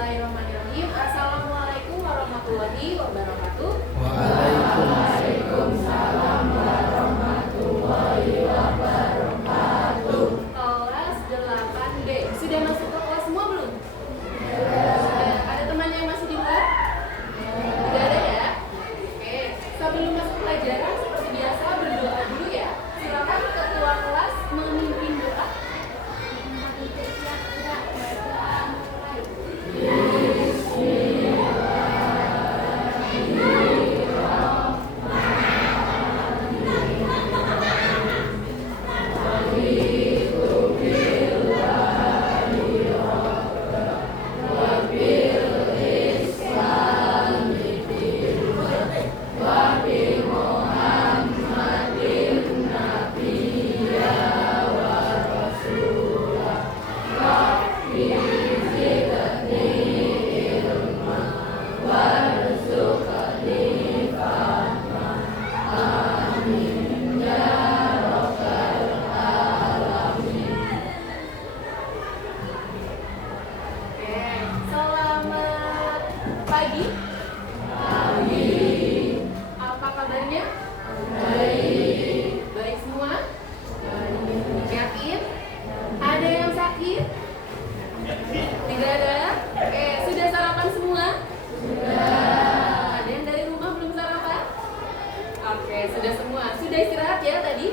Bismillahirrahmanirrahim. Assalamualaikum warahmatullahi wabarakatuh. Waalaikumsalam warahmatullahi wabarakatuh. Kelas 8B. Sudah masuk ke kelas semua belum? Ada temannya yang masih di luar? Tidak ada ya? Oke. Sebelum masuk pelajaran seperti biasa berdoa dulu ya. Silakan ketua kelas memimpin doa. Selamat pagi. Apa kabarnya? Baik semua? Yakin? Ada yang sakit? Tidak ada? Oke, sudah sarapan semua? Ada yang dari rumah belum sarapan? Oke, sudah semua. Sudah istirahat ya tadi?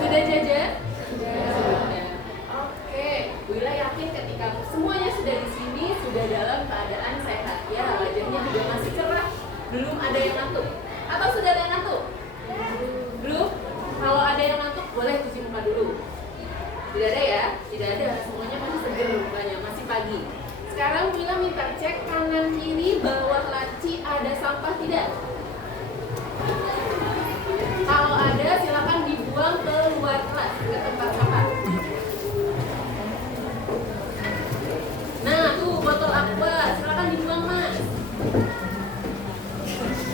Sudah jajan? Sudah. Oke, Bu Ila yakin ketika semuanya sudah di sini sudah dalam keadaan sehat ya, wajahnya juga masih cerah, belum ada yang ngantuk. Atau sudah ada yang ngantuk? Belum? Kalau ada yang ngantuk boleh cuci muka dulu. Tidak ada ya? Tidak ada, semuanya masih segar mukanya, masih pagi. Sekarang Bu Ila minta cek kanan kiri bawah laci ada sampah tidak? Kalau ada silakan dibuang ke luar kelas, ke tempat sampah. Nah, tuh botol aqua, silakan dibuang, Mas.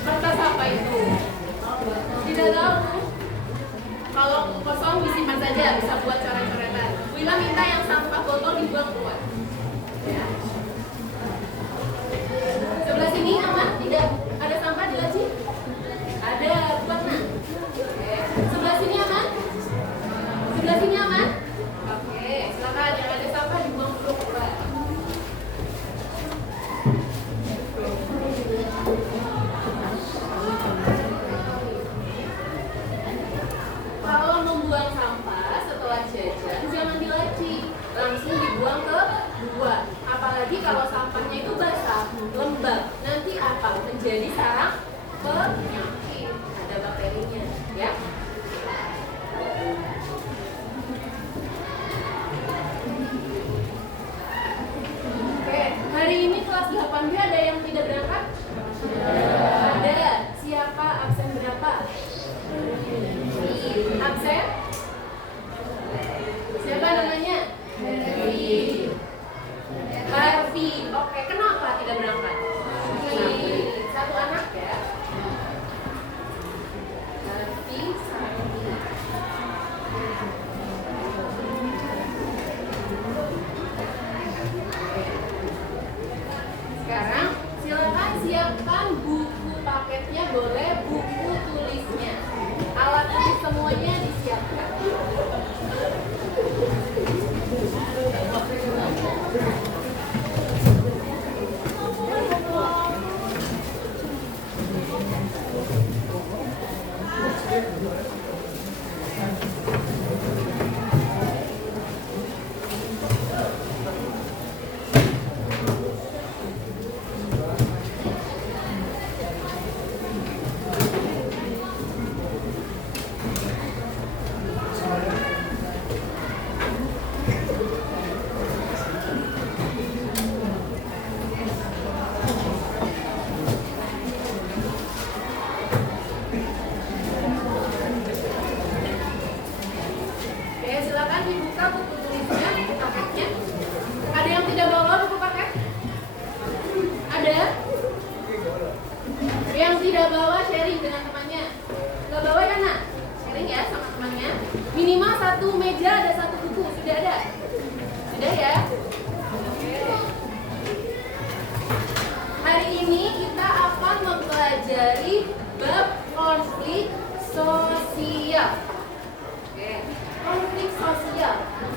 Kertas apa itu? Tidak tahu. Kalau kosong disimpan saja, bisa buat coret-coretan. Bu Ila minta yang sampah botol dibuang keluar. Ya. Sebelah sini aman? Tidak ada sampah di laci? Ada, buat nah. Oke. Sebelah sini aman? Sebelah sini aman? Oke, silakan yang ada sampah dibuang dulu keluar. Kalau membuang sampah setelah jajan jangan di laci, langsung dibuang ke buah. Apalagi kalau sampahnya itu basah, lembab, nanti apa? Menjadi sarang penyakit, ada bakterinya, ya. Oke, hari ini kelas 8B ada yang tidak berangkat? Ada. Siapa absen berapa? Absen? Siapa namanya? Harvey.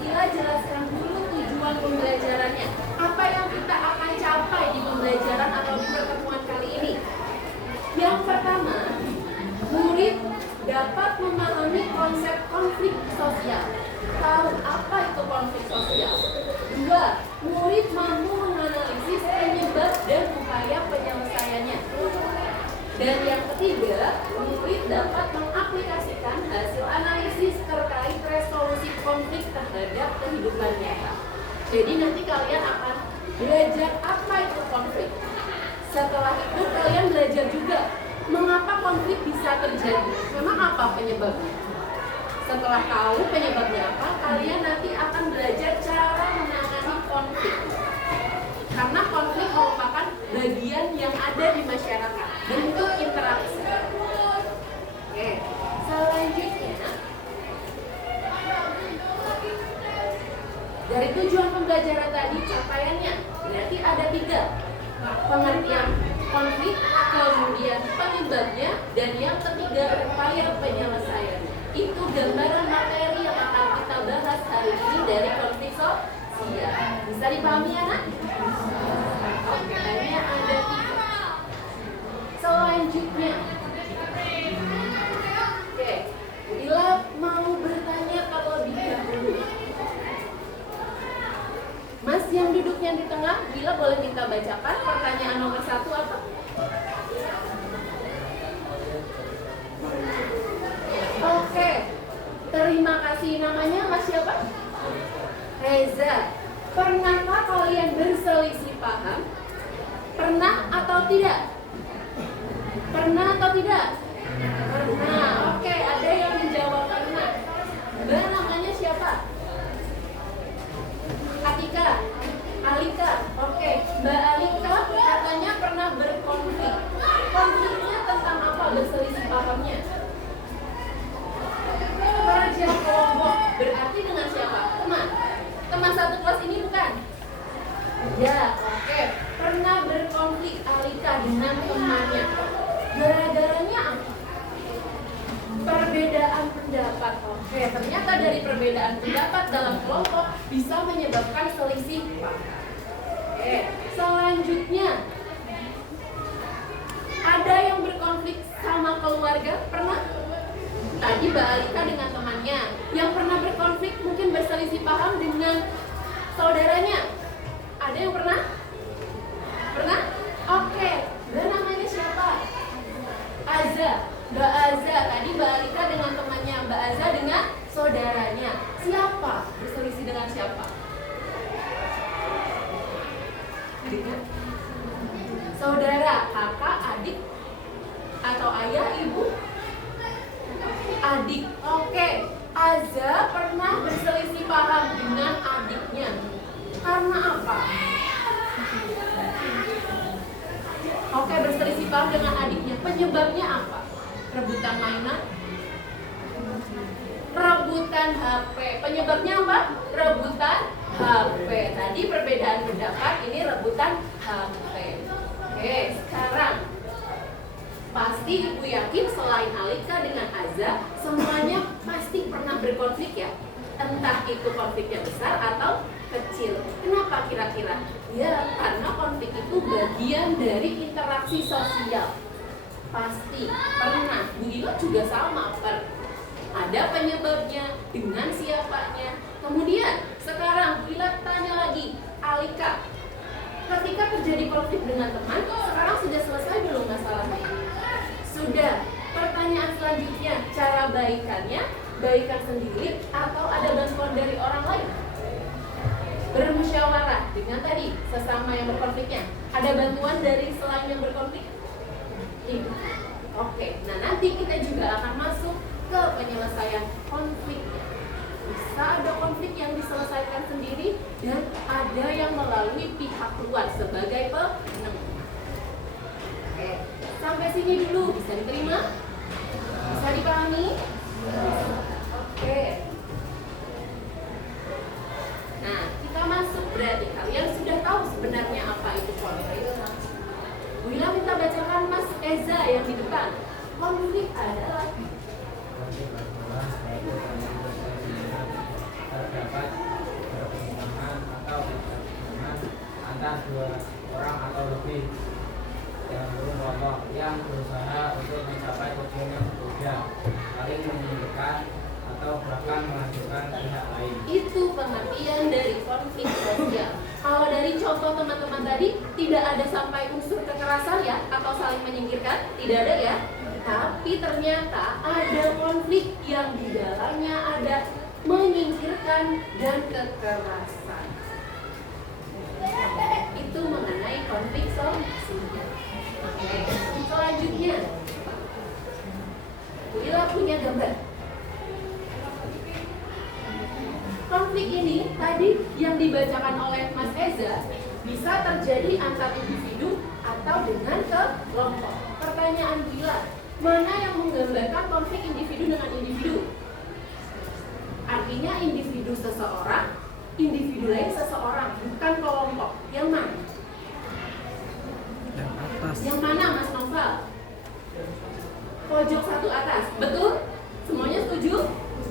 Ila jelaskan dulu tujuan pembelajarannya. Apa yang kita akan capai di pembelajaran atau di pertemuan kali ini? Yang pertama, murid dapat memahami konsep konflik sosial. Tahu apa itu konflik sosial? 2. Murid mampu menganalisis penyebab dan upaya penyelesaiannya. Dan yang ketiga, murid dapat mengaplikasikan hasil analisis terkait resolusi konflik terhadap kehidupan nyata. Jadi nanti kalian akan belajar apa itu konflik. Setelah itu kalian belajar juga mengapa konflik bisa terjadi. Memang apa penyebabnya? Setelah tahu penyebabnya apa, kalian nanti akan belajar cara menangani konflik. Karena konflik merupakan bagian yang ada di masyarakat, bentuk interaksi. Oke, selanjutnya dari tujuan pembelajaran tadi, capaiannya berarti ada 3. Pengertian konflik, kemudian penyebabnya, dan yang ketiga upaya penyelesaiannya. Itu gambaran materi yang akan kita bahas hari ini dari konflik sosial. Bisa dipahami anak? Oke, hanya ada 3. Selanjutnya, oke, Ila mau bertanya terlebih dahulu. Mas yang duduknya di tengah, Ila boleh minta bacakan pertanyaan nomor 1 apa? Oke, terima kasih. Namanya Mas siapa? Reza. Pernahkah kalian berselisih paham? Pernah atau tidak? Pernah atau tidak? Pernah. Oke, ada yang menjawab pernah. Mbak namanya siapa? Atika. Alika. Oke, Mbak Alika katanya pernah berkonflik. Konfliknya tentang apa berselisih pahamnya? Kerja kelompok. Berarti dengan siapa? Teman. Teman satu kelas ini bukan? Ya, oke. Pernah berkonflik Alika dengan temannya. Gara-garanya apa? Perbedaan pendapat. Oke, ternyata dari perbedaan pendapat dalam kelompok bisa menyebabkan selisih paham. Oke, selanjutnya ada yang berkonflik sama keluarga? Pernah? Tadi Mbak Alika dengan temannya. Yang pernah berkonflik mungkin berselisih paham dengan saudaranya. Ada yang pernah? Pernah? Oke, Mbak namanya siapa? Aza. Mbak Aza. Tadi Mbak Alika dengan temannya. Mbak Aza dengan saudaranya. Siapa? Berselisih dengan siapa? Dengan saudara, kakak, adik, atau ayah, ibu? Adik. Oke, Aza pernah berselisih paham dengan adiknya. Karena apa? Oke, berselisih paham dengan adiknya. Penyebabnya apa? Rebutan mainan? Rebutan HP. Penyebabnya apa? Rebutan HP. Tadi perbedaan pendapat, ini rebutan HP. Oke, sekarang pasti Ibu yakin selain Alika dengan Aza, semuanya pasti pernah berkonflik ya. Entah itu konfliknya besar atau kecil. Kenapa kira-kira? Ya, karena konflik itu bagian dari interaksi sosial. Pasti pernah. Bu Ila juga sama. Ada penyebabnya, dengan siapanya. Kemudian sekarang Bu Ila tanya lagi, Alika, ketika terjadi konflik dengan teman, sekarang sudah selesai belum masalahnya? Sudah. Pertanyaan selanjutnya, cara baikannya, baikan sendiri atau ada bantuan dari orang lain? Bermusyawarah dengan tadi sesama yang berkonfliknya. Ada bantuan dari selain yang berkonflik? Tidak. Oke, nah nanti kita juga akan masuk ke penyelesaian konfliknya. Bisa ada konflik yang diselesaikan sendiri dan ada yang melalui pihak luar sebagai penengah. Oke, sampai sini dulu bisa diterima? Bisa dipahami? Oke. Nah, kita masuk berarti kalian sudah tahu sebenarnya apa itu konflik. Bu Ila minta bacakan Mas Eza yang di depan. Konflik adalah dua orang atau lebih dalam kelompok yang berusaha untuk mencapai tujuan yang berbeda, saling menyingkirkan atau bahkan menghancurkan pihak lain. Itu pengertian dari konflik sosial. Kalau dari contoh teman-teman tadi, tidak ada sampai unsur kekerasan ya, atau saling menyingkirkan, tidak ada ya. Tapi ternyata ada konflik yang di dalamnya ada menyingkirkan dan kekerasan. Itu mengenai konflik sosial. Oke, selanjutnya, Lila punya gambar. Konflik ini tadi yang dibacakan oleh Mas Eza bisa terjadi antar individu atau dengan kelompok. Pertanyaan Lila, mana yang menggambarkan konflik individu dengan individu? Artinya individu seseorang, individu lain seseorang, bukan kelompok. Yang mana? Yang atas. Yang mana Mas Novel? Pojok satu atas, betul? Semuanya setuju?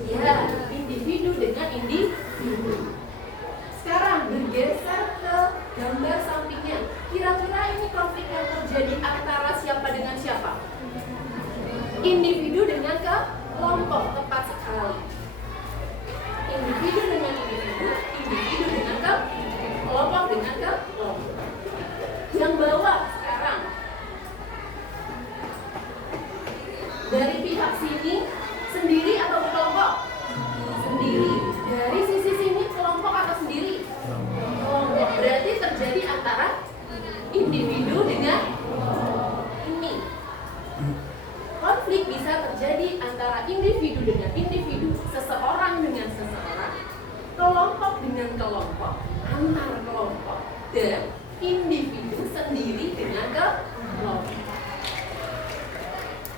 Ya, individu dengan individu. Sekarang bergeser ke gambar sampingnya. Kira-kira ini konflik yang terjadi antara siapa dengan siapa? Individu dengan kelompok, tepat sekali. Individu dengan individu, individu dengan kelompok dengan kelompok. Yang bawah sekarang dari pihak sini sendiri atau kelompok? Sendiri. Dari sisi sini kelompok atau sendiri? Kelompok. Berarti terjadi antara individu dengan ini. Konflik bisa terjadi antara individu dengan individu, seseorang dengan seseorang, kelompok dengan kelompok, antar kelompok, dan individu sendiri dengan kelompok.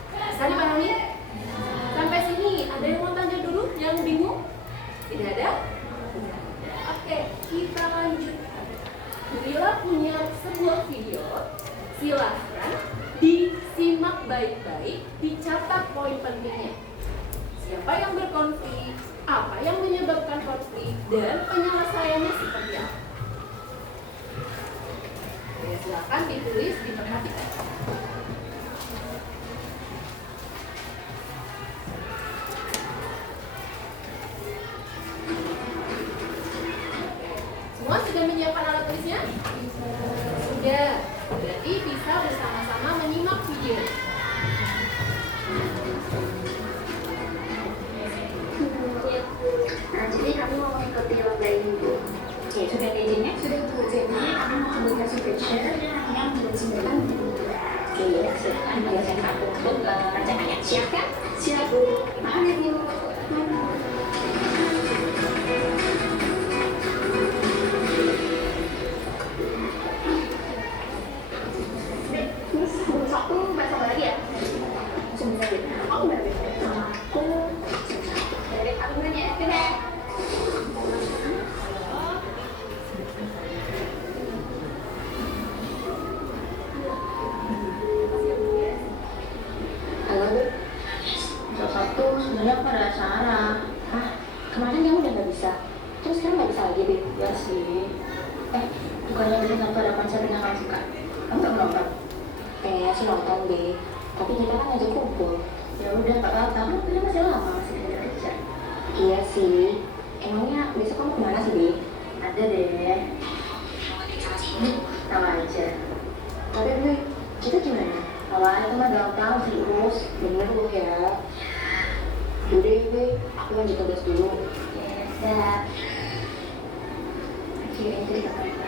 Bisa dipahami? Sampai sini ada yang mau tanya dulu? Yang bingung? Tidak ada? Oke, kita lanjutkan. Lila punya sebuah video. Silahkan disimak baik-baik, dicatat poin pentingnya. Siapa yang berkonflik, apa yang menyebabkan konflik, dan penyelesaiannya seperti apa. Oke, silahkan ditulis, diperhatikan. Semua sudah menyiapkan alat tulisnya? Sudah. Berarti bisa bersama-sama menyimak video. Jadi kami mau mengikuti lomba ini, Bu. Oke, sudah ada izinnya? Sudah, Bu. Jadi kami mau ambil picture yang berisikan. Oke, silakan membacakan kartu untuk rancangannya. Siap kan? Siap, Bu. Maaf ya, Bu. Satu bahasa apa lagi ya? Sebentar deh. Oh, benar deh. Aku dari aku nanya, oke. Halo, Bu. Satu sebenarnya aku ada acara. Hah? Kemarin kamu udah nggak bisa. Terus sekarang nggak bisa lagi, Bu? Ya sih. Bukannya besok aku ada konser yang kamu suka? Kamu nggak nonton? Kayaknya sih nonton deh, tapi kita kan ngajak kumpul. Ya udah, nggak apa-apa, kan kita masih lama, masih ada kerja. Iya sih, emangnya besok kamu kemana sih, Bi? Ada deh. Tahu aja. Tapi Bi, kita gimana? Awalnya itu mah gampang serius, bener loh ya. Udah Bi, aku lanjut tugas dulu. Ya, dah. Akhirnya cerita apa?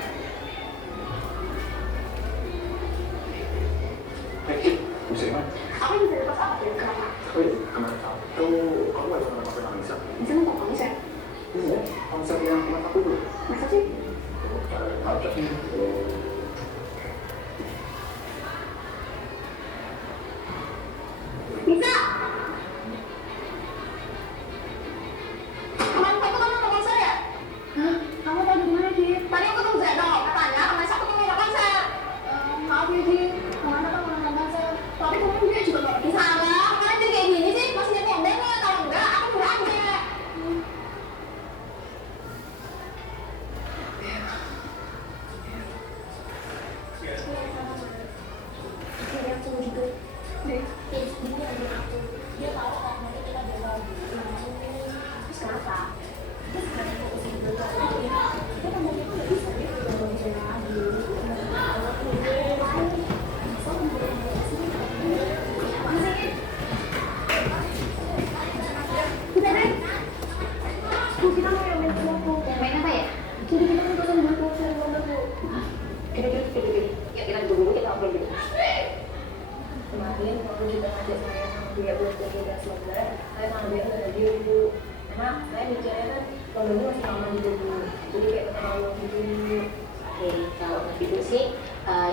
Bisa di mana? Aku bisa lepas apa ya? Kenapa? Oh iya, kemarin Sabtu kamu gak bisa nonton Anissa? Bisa nonton konser? Iya, konser yang kemarin aku dulu. Masa sih? Ada sih. Bisa! Kemarin Sabtu kamu nonton konser ya? Hah? Kamu tahu dari mana, Ki? Tadi aku ketemu Zeno, katanya kemarin Sabtu kamu nonton konser. Maaf ya, Ki. Kemarin aku nonton konser. Tapi kemarin dia juga nggak bisa. Salah, kemarin jadi kayak gini sih. Masih dia ngomong ya, kalau enggak, aku nggak ada.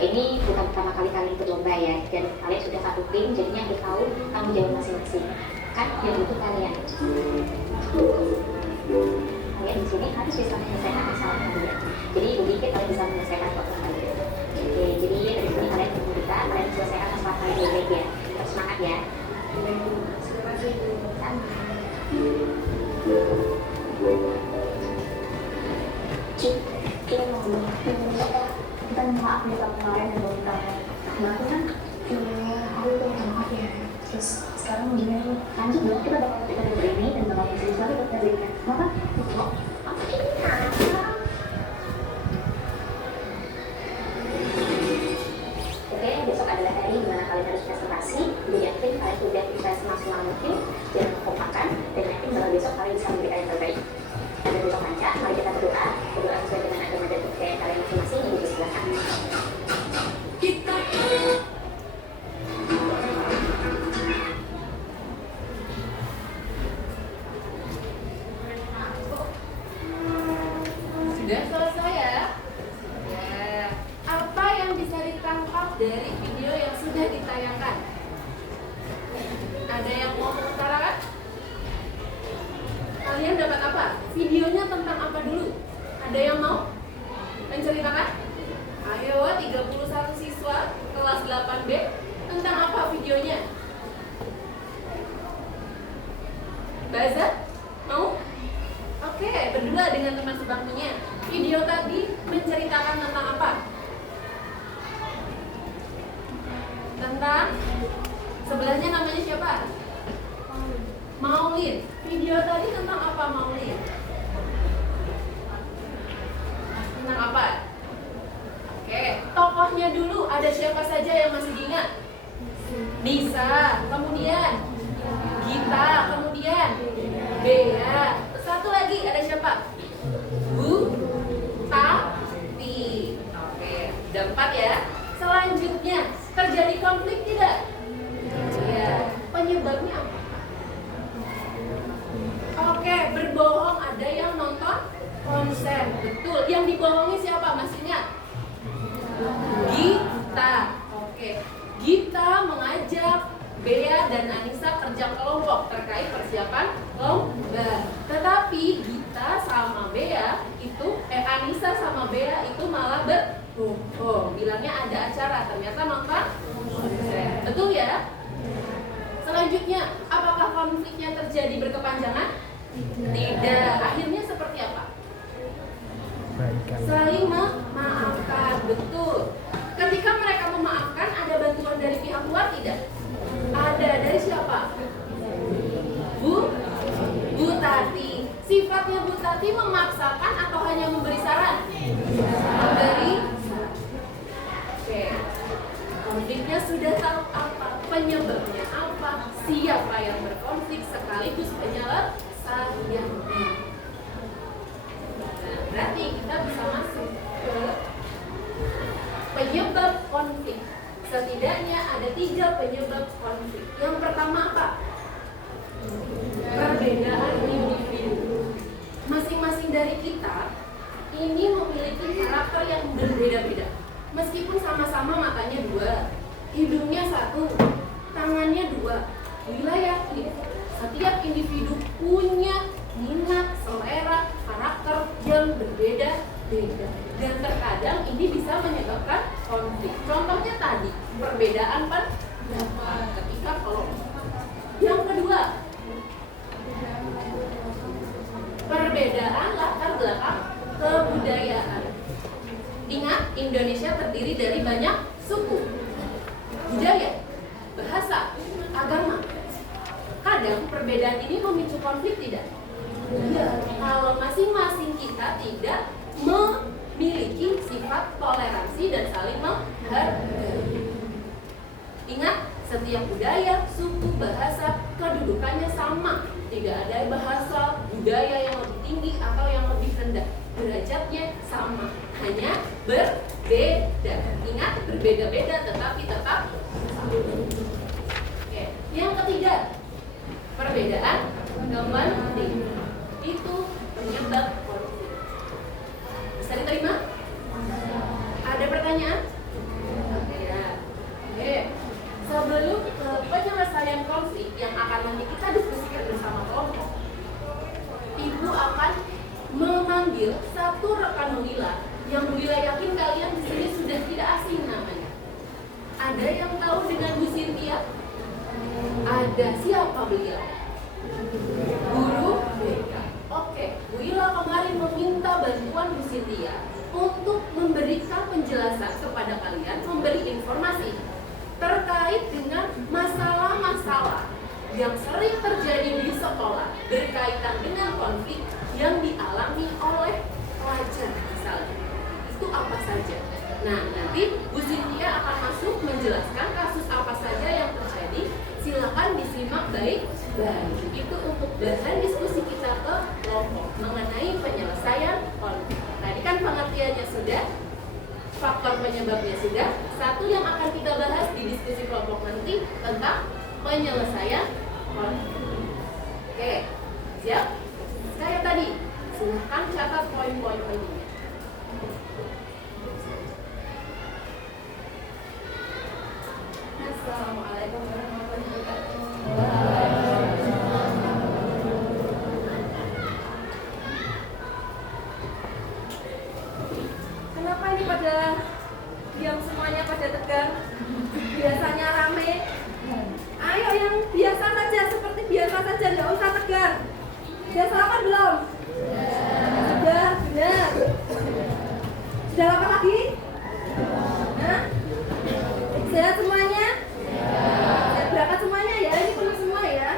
ini bukan pertama kali kalian ikut lomba ya, dan kalian sudah satu tim, jadinya harus tahu tanggung jawab masing-masing. Kan yang butuh kalian. Kalian di sini harus bisa menyelesaikan masalah kalian. Jadi sedikit kalian bisa menyelesaikan masalah kalian. Oke, jadi dari sini kalian ketemu kita, kalian selesaikan masalah kalian baik-baik ya. Terus semangat ya. Kita maaf ya sama kalian dan bangun kamu. Kenapa kan? Aku itu maaf ya. Terus sekarang gimana nih? Lanjut dong, kita bakal kita ini dan bakal serius lagi buat kerjain. Mau kan? Oke, besok adalah hari di mana kalian harus presentasi. Jadi yakin kalian sudah bisa semaksimal mungkin, jangan mengkompakan, dan yakin bahwa besok kalian bisa memberikan yang terbaik. Dan besok lancar, mari kita berdoa sesuai dengan agama dan budaya kalian masing-masing yang dipersilakan. Sudah selesai ya? Ya. Apa yang bisa ditangkap dari video yang sudah ditayangkan? Ada yang mau mengutarakan? Kalian dapat apa? Videonya tentang apa dulu? Ada yang mau menceritakan? Ayo, 31 siswa kelas 8B, tentang apa videonya? Baza? Mau? Oke, berdua dengan teman sebangkunya. Video tadi menceritakan tentang apa? Tentang sebelahnya namanya siapa? Maulid. Video tadi tentang apa Maulid? Tentang apa? Oke, tokohnya dulu ada siapa saja yang masih diingat? Nisa, kemudian Gita, kemudian Bea. Satu lagi ada siapa? Bu Tati. Oke, ada 4 ya. Selanjutnya terjadi konflik tidak? Iya. Penyebabnya apa? Oke, berbohong. Ada yang nonton konser. Betul. Yang dibohongi siapa? Masih ingat? Gita. Oke. Gita mengajak Bea dan Anissa kerja kelompok terkait persiapan lomba. Tetapi Gita sama Bea itu, Anissa sama Bea itu malah berbohong. Bilangnya ada acara, ternyata nonton konser. Betul ya? Selanjutnya, apakah konfliknya terjadi berkepanjangan? Tidak. Akhirnya seperti apa? Saling memaafkan. Betul. Ketika mereka memaafkan, ada bantuan dari pihak luar tidak? Ada. Dari siapa? Bu Tati. Sifatnya Bu Tati memaksakan atau hanya memberi saran? Memberi. Oke. Konfliknya sudah tahu apa? Penyebabnya apa? Siapa yang berkonflik sekaligus penyelesaiannya. Nah, berarti kita bisa masuk ke penyebab konflik. Setidaknya ada 3 penyebab konflik. Yang pertama apa? Perbedaan individu. Masing-masing dari kita ini memiliki karakter yang berbeda-beda. Meskipun sama-sama matanya 2, hidungnya 1, tangannya 2, wilayah setiap individu punya minat, selera, karakter yang berbeda-beda. Dan terkadang ini bisa menyebabkan konflik. Contohnya tadi, perbedaan pendapat. Ketika kalau yang kedua, perbedaan latar belakang kebudayaan. Ingat, Indonesia terdiri dari banyak suku, budaya, bahasa, agama. Kadang perbedaan ini memicu konflik tidak? Tidak. Kalau masing-masing kita tidak memiliki sifat toleransi dan saling menghargai. Ingat, setiap budaya, suku, bahasa, kedudukannya sama. Tidak ada bahasa, budaya yang lebih tinggi atau yang lebih rendah. Derajatnya sama, hanya berbeda. Ingat, berbeda-beda tetapi tetap sama. Oke. Yang ketiga, perbedaan kepentingan. Itu penyebab konflik. Bisa diterima? Ada pertanyaan? memanggil satu rekan Bu Lila yang Bu Lila yakin kalian di sini sudah tidak asing namanya. Ada yang tahu dengan Bu Cynthia? Ada. Siapa beliau? Guru BK. Oke, Bu Lila kemarin meminta bantuan Bu Cynthia untuk memberikan penjelasan kepada kalian, memberi informasi terkait dengan masalah-masalah yang sering terjadi di sekolah berkaitan dengan konflik yang dialami oleh pelajar misalnya. Itu apa saja? Nah, nanti Bu Cynthia akan masuk menjelaskan kasus apa saja yang terjadi. Silakan disimak baik-baik. Itu untuk bahan diskusi kita ke kelompok mengenai penyelesaian konflik. Tadi kan pengertiannya sudah, faktor penyebabnya sudah. Satu yang akan kita bahas di diskusi kelompok nanti tentang penyelesaian konflik. Oke, siap? Kayak tadi, silahkan catat poin-poin pentingnya. Assalamualaikum warahmatullahi wabarakatuh. Kenapa ini pada diam semuanya, pada tegang? Biasanya rame. Ayo yang biasa saja, seperti biasa saja, nggak usah tegang. Sudah sarapan belum? Sudah, benar. Sudah apa lagi? Hah? Sehat semuanya? Sehat berangkat semuanya ya? Ini penuh semua ya?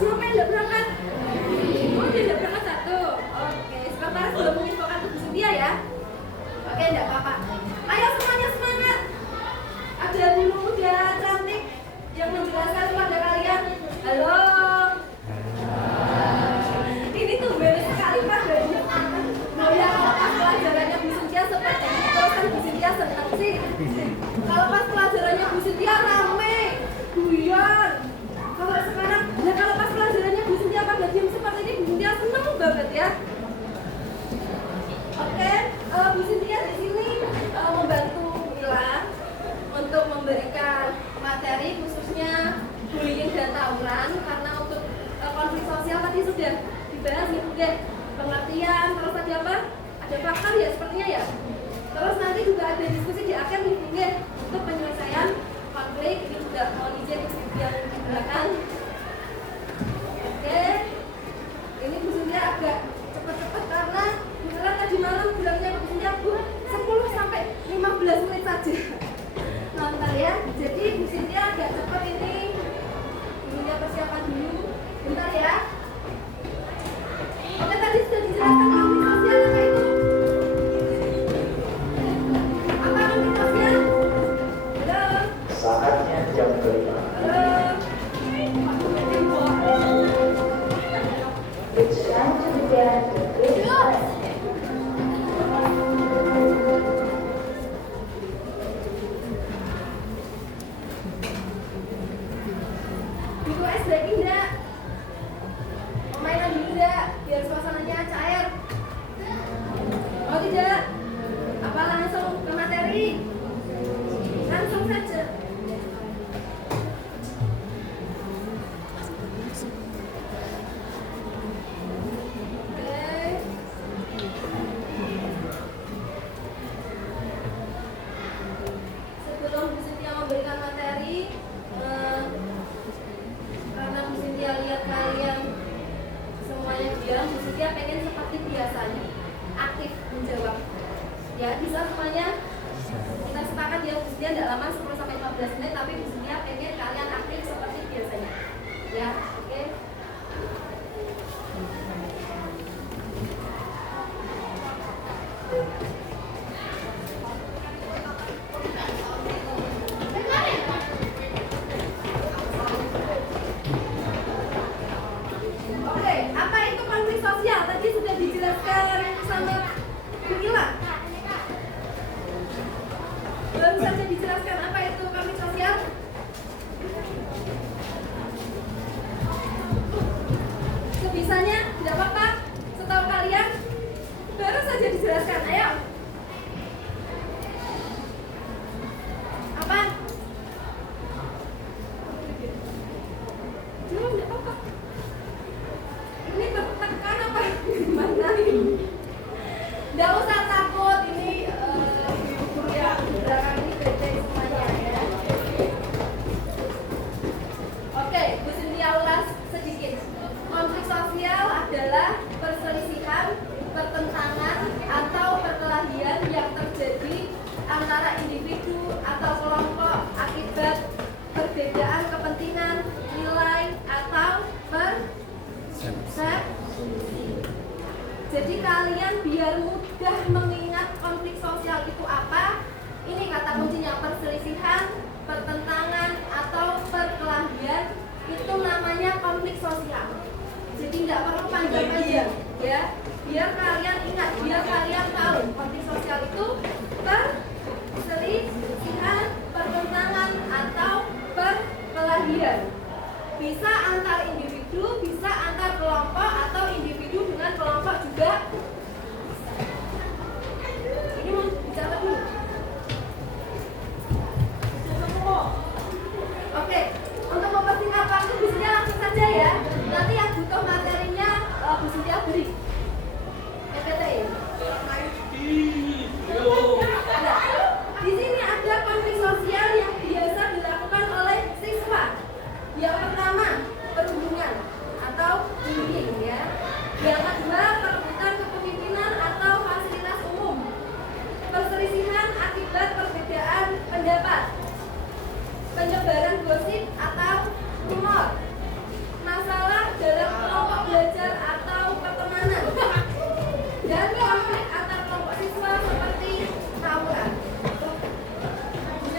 Siapa yang tidak berangkat? Oh, dia tidak berangkat satu. Oke, sekretaris belum menginfokan ke Bu Cynthia ya? Oke, tidak apa-apa. Ayo semuanya semangat. Ada guru muda cantik yang menjelaskan kepada kalian. Halo. Ini tuh beres sekali Pak. Mau yang pas pelajarannya Bu Cynthia seperti itu kan Bu Cynthia senang sih. Kalau pas pelajarannya Bu Cynthia rame, guyon. Kalau sekarang, ya kalau pas pelajarannya Bu Cynthia pada diam seperti ini, Bu Cynthia senang banget ya. Oke, Bu Cynthia di sini membantu Mila untuk memberikan materi khususnya bullying dan tawuran, karena untuk konflik sosial tadi sudah dibahas gitu deh, pengertian, terus tadi apa? Ada fakta ya sepertinya ya. Terus nanti juga ada diskusi di akhir nih ya, untuk penyelesaian konflik. Ini juga mohon izin yang di belakang. Oke, ini Bu Cynthia agak cepet-cepet karena Mila tadi malam bilangnya Bu Cynthia Bu 10 sampai 15 menit saja. Nonton ya, jadi Bu Cynthia agak cepet ini. Ibunya persiapan dulu, bentar ya. Oke, tadi sudah dijelaskan konflik sosial apa itu? Apa konflik sosial? Halo? Saatnya jam kelima. Halo? It's time to begin the great lesson. Buku es breaking enggak? Permainan dulu enggak? Biar suasananya cair. Oh tidak? Apa langsung ke materi? Langsung saja. Oke. Sebelum Bu Cynthia memberikan materi, karena Bu Cynthia lihat kalian semuanya diam, Bu Cynthia pengen seperti biasanya aktif menjawab. Ya, bisa semuanya. Kita sepakat ya, Bu Cynthia tidak lama 10 sampai 15 menit, tapi Bu Cynthia pengen kalian aktif seperti biasanya. Ya, oke. Oke, apa itu konflik sosial? Tadi sudah dijelaskan sama Bu Ila. Baru saja dijelaskan apa itu konflik sosial. Sebisanya, tidak apa-apa. Setahu kalian, baru saja dijelaskan. Ayo, Jadi kalian biar mudah mengingat konflik sosial itu apa, ini kata kuncinya: perselisihan, pertentangan, atau perkelahian. Itu namanya konflik sosial. Jadi nggak perlu panjang-panjang ya, biar kalian ingat, biar kalian tahu konflik sosial itu perselisihan, pertentangan, atau perkelahian. Bisa antar individu, bisa antar kelompok, atau individu dengan kelompok juga. Ini mau dicatat dulu. Oke, untuk mempersingkat waktu Bu Sintia langsung saja ya. Nanti yang butuh materinya Bu Sintia beri PPT ya. Nah, di sini ada konflik sosial yang biasa dilakukan oleh siswa. Yang pertama, perhubungan atau bullying ya. Yang kedua, perebutan kepemimpinan atau fasilitas umum. Perselisihan akibat perbedaan pendapat. Penyebaran gosip atau rumor. Masalah dalam kelompok belajar atau pertemanan. Dan konflik antar kelompok siswa seperti tawuran.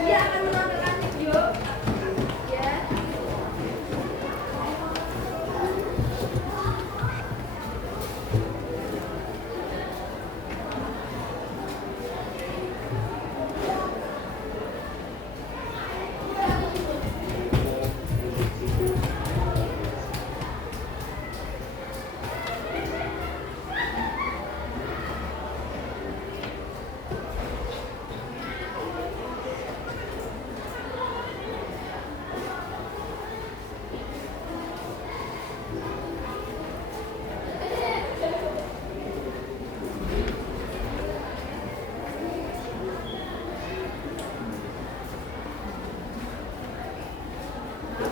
Dia akan menampilkan video ya.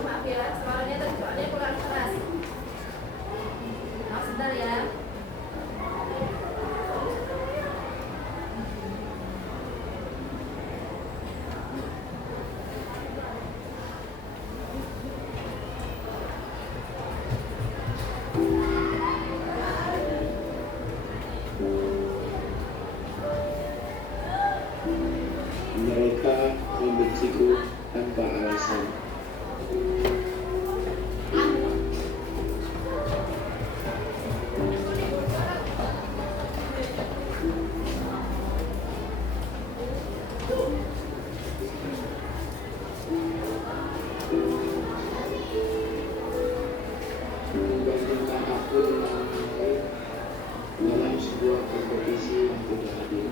Maaf ya, suaranya tadi soalnya kurang keras. Maaf sebentar ya. Mereka membenciku tanpa alasan. Membandingkan aku dengan orang lain dalam sebuah kompetisi yang tidak adil.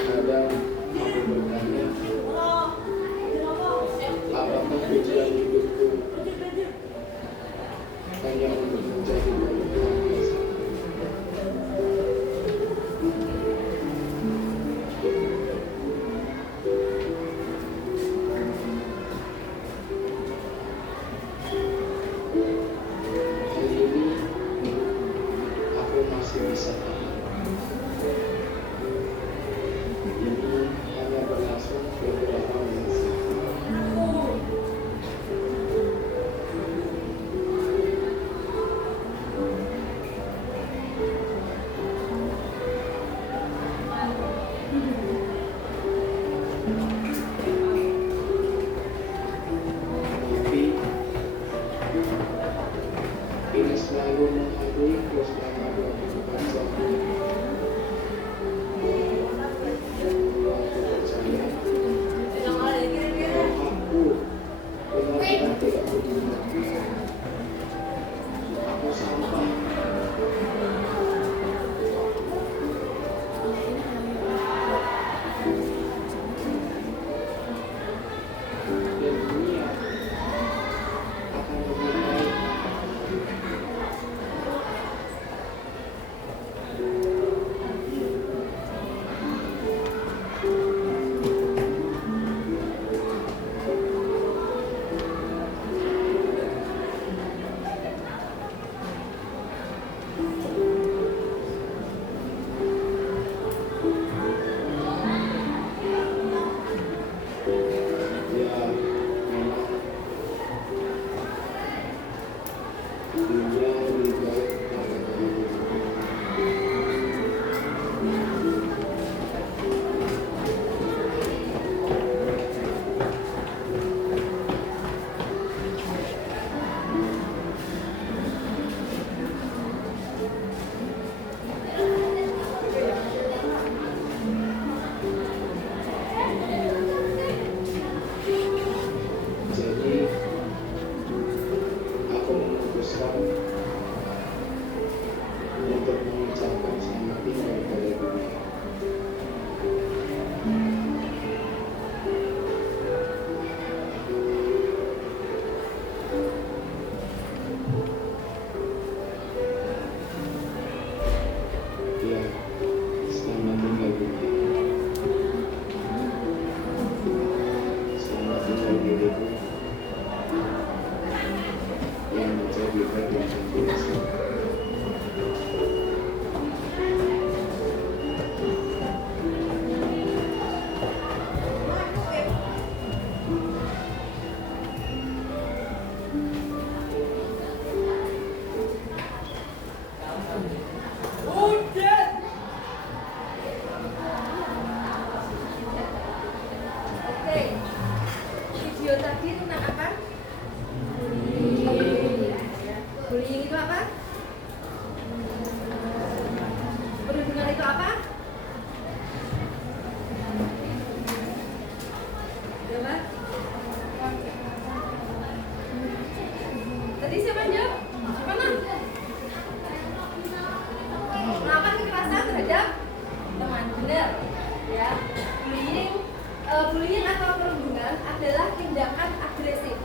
Kadang aku bertanya, apakah tujuan hidupku hanya untuk menjadi perempuan biasa? Hari ini aku masih bisa tahan. Ini hanya berlangsung beberapa menit saja. Tapi ini selalu mengharuiku selama 24 jam. Aku percaya bahwa aku benar-benar tidak berguna. Aku sampah. Dan dunia akan lebih baik. Dirinya lebih baik pada diri. Jadi aku memutuskan untuk mengucapkan selamat tinggal pada dunia. Ya, selamat tinggal dunia. Selamat tinggal diriku yang menjadi bagian biasa. Oke, video tadi tentang apa? Bullying itu apa? Perundungan itu apa? Coba. Tadi siapa yang jawab? Mana? Melakukan kekerasan terhadap teman, benar? Ya, bullying atau perundungan adalah tindakan agresif,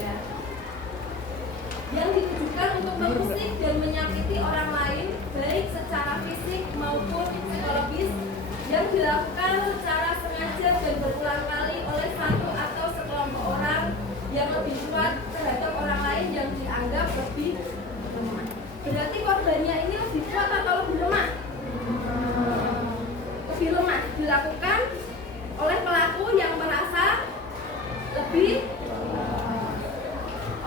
ya, yang ditujukan untuk mengusik dan menyakiti orang lain, baik secara fisik maupun psikologis, yang dilakukan secara sengaja dan berulang kali oleh satu atau sekelompok orang yang lebih kuat terhadap orang lain yang dianggap lebih lemah. Berarti korbannya ini lebih kuat atau lebih lemah? Lebih lemah, dilakukan oleh pelaku yang merasa lebih.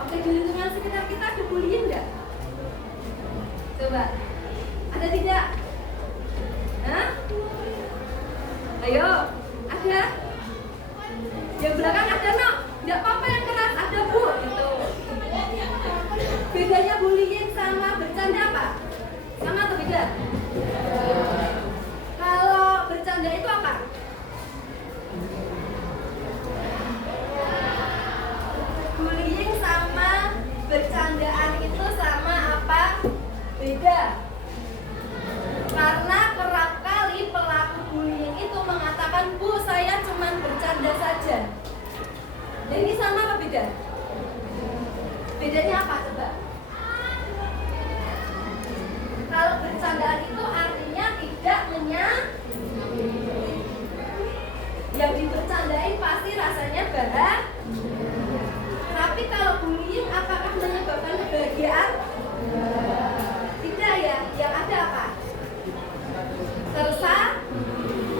Oke, di lingkungan sekitar kita ada bullying nggak? Coba, ada tidak? Hah? Ayo, ada? Yang belakang ada no? Nggak apa-apa yang keras, ada bu, gitu. Bedanya bullying sama bercanda apa? Sama atau beda? Kalau bercanda itu apa? Bullying sama bercandaan itu sama apa? Beda. Karena kerap kali pelaku bullying itu mengatakan, "Bu, saya cuma bercanda saja." Jadi ini sama apa beda? Bedanya apa coba? Kalau bercandaan itu artinya tidak menyakiti. Yang dibercandain pasti rasanya bahagia. Tapi kalau bullying apakah menyebabkan kebahagiaan? Tidak ya, yang ada apa?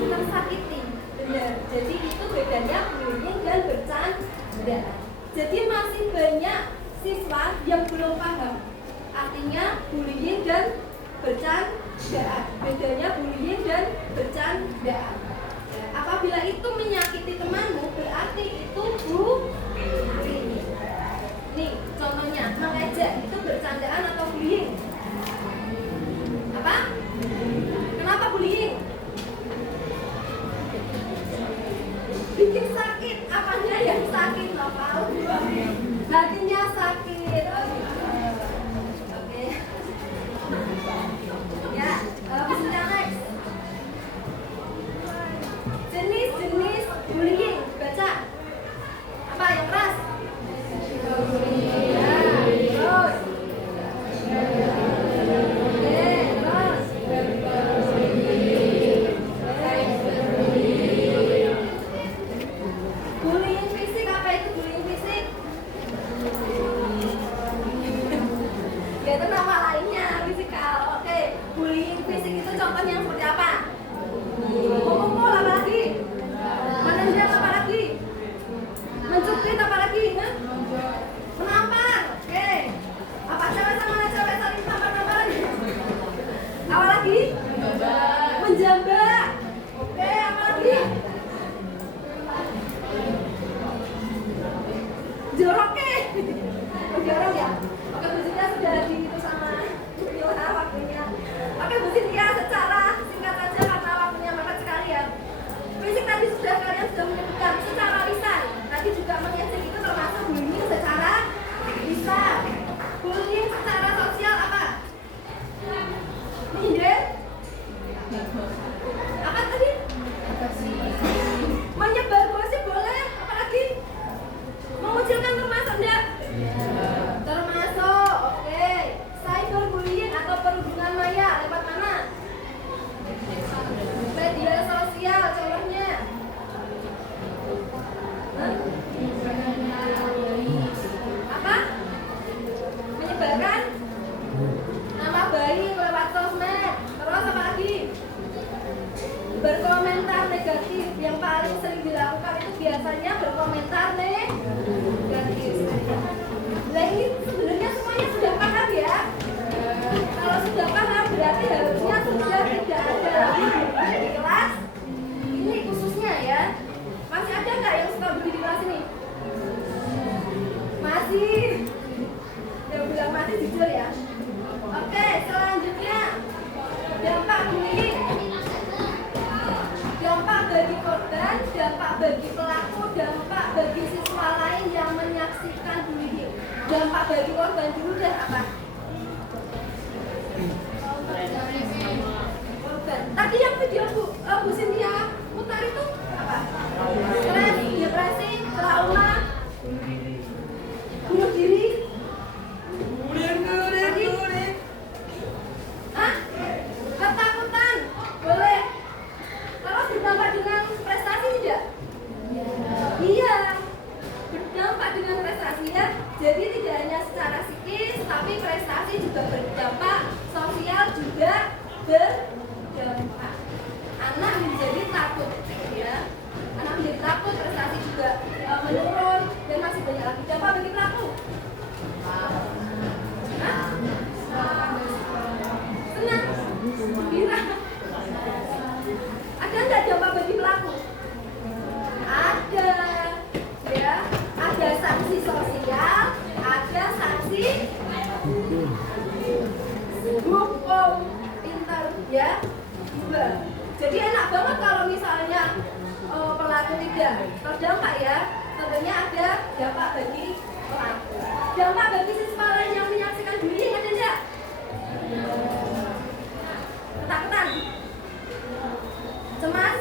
Tersakiti. Benar. Jadi itu bedanya bullying dan bercanda. Jadi masih banyak siswa yang belum paham artinya bullying dan bercandaan. Bedanya bullying dan bercandaan. Apabila itu menyakiti temanmu, berarti itu bullying. Nih, contohnya, mengejek itu bercandaan atau bullying? Apa? Kenapa bullying? Bikin sakit, apanya yang sakit? Lokal. Hatinya sakit. Oke. Ya, bisa next. Jenis-jenis bullying, baca. Apa yang keras? Ya, terus. Bullying fisik, apa itu bullying fisik? Ya itu nama lainnya, fisikal. Oke, bullying fisik itu contohnya seperti apa? Memukul apa lagi? Menendang apa lagi? Mencubit apa lagi? Menampar. Oke. Apa cara Oke, Bu Cynthia sudah dihitung sama Bu Ila waktunya. Oke, Bu Cynthia, secara singkat saja karena waktunya mepet sekali ya. Fisik tadi kalian sudah menyebutkan secara lisan. Tadi juga mengecek itu termasuk bullying secara lisan. Bullying secara sosial apa? Menyindir? Apa tadi? Menyebar gosip boleh? Apa lagi? Mengucilkan termasuk enggak? Termasuk, oke. Cyberbullying atau perundungan maya lewat mana? Media sosial, contohnya. Hah? Apa? Menyebarkan nama baik lewat sosmed. Terus apa lagi? Berkomentar negatif. Yang paling sering dilakukan itu biasanya berkomentar negatif. Nah ini sebenarnya semuanya sudah paham ya. Kalau sudah paham berarti harusnya sudah tidak ada lagi di kelas ini khususnya ya. Masih ada nggak yang suka bully di kelas ini? Masih. Yang bilang masih jujur ya. Oke, selanjutnya dampak bullying. Dampak bagi korban, dampak bagi pelaku, dampak bagi siswa lain yang menyaksikan bullying. Dampak bagi korban dulu deh apa? Korban. Tadi yang video Bu Cynthia putar itu apa? Stres, depresi, trauma, bunuh diri. Hah? Ketakutan, boleh. Kalau berdampak dengan prestasi tidak? Iya, berdampak dengan prestasi ya. Jadi tidak hanya secara psikis, tapi prestasi juga berdampak, sosial juga berdampak. Anak menjadi takut, ya. Anak menjadi takut, prestasi juga menurun dan masih banyak lagi dampak bagi pelaku. Hah? Senang, gembira. Ada nggak dampak bagi pelaku? Ada, ya. Ada sanksi sosial, ada sanksi hukum, pintar, ya. Dua. Jadi enak banget kalau misalnya pelaku tidak terdampak ya. Tentunya ada dampak bagi pelaku. Dampak bagi siswa lain yang menyaksikan bullying ada nggak? Ketakutan, cemas,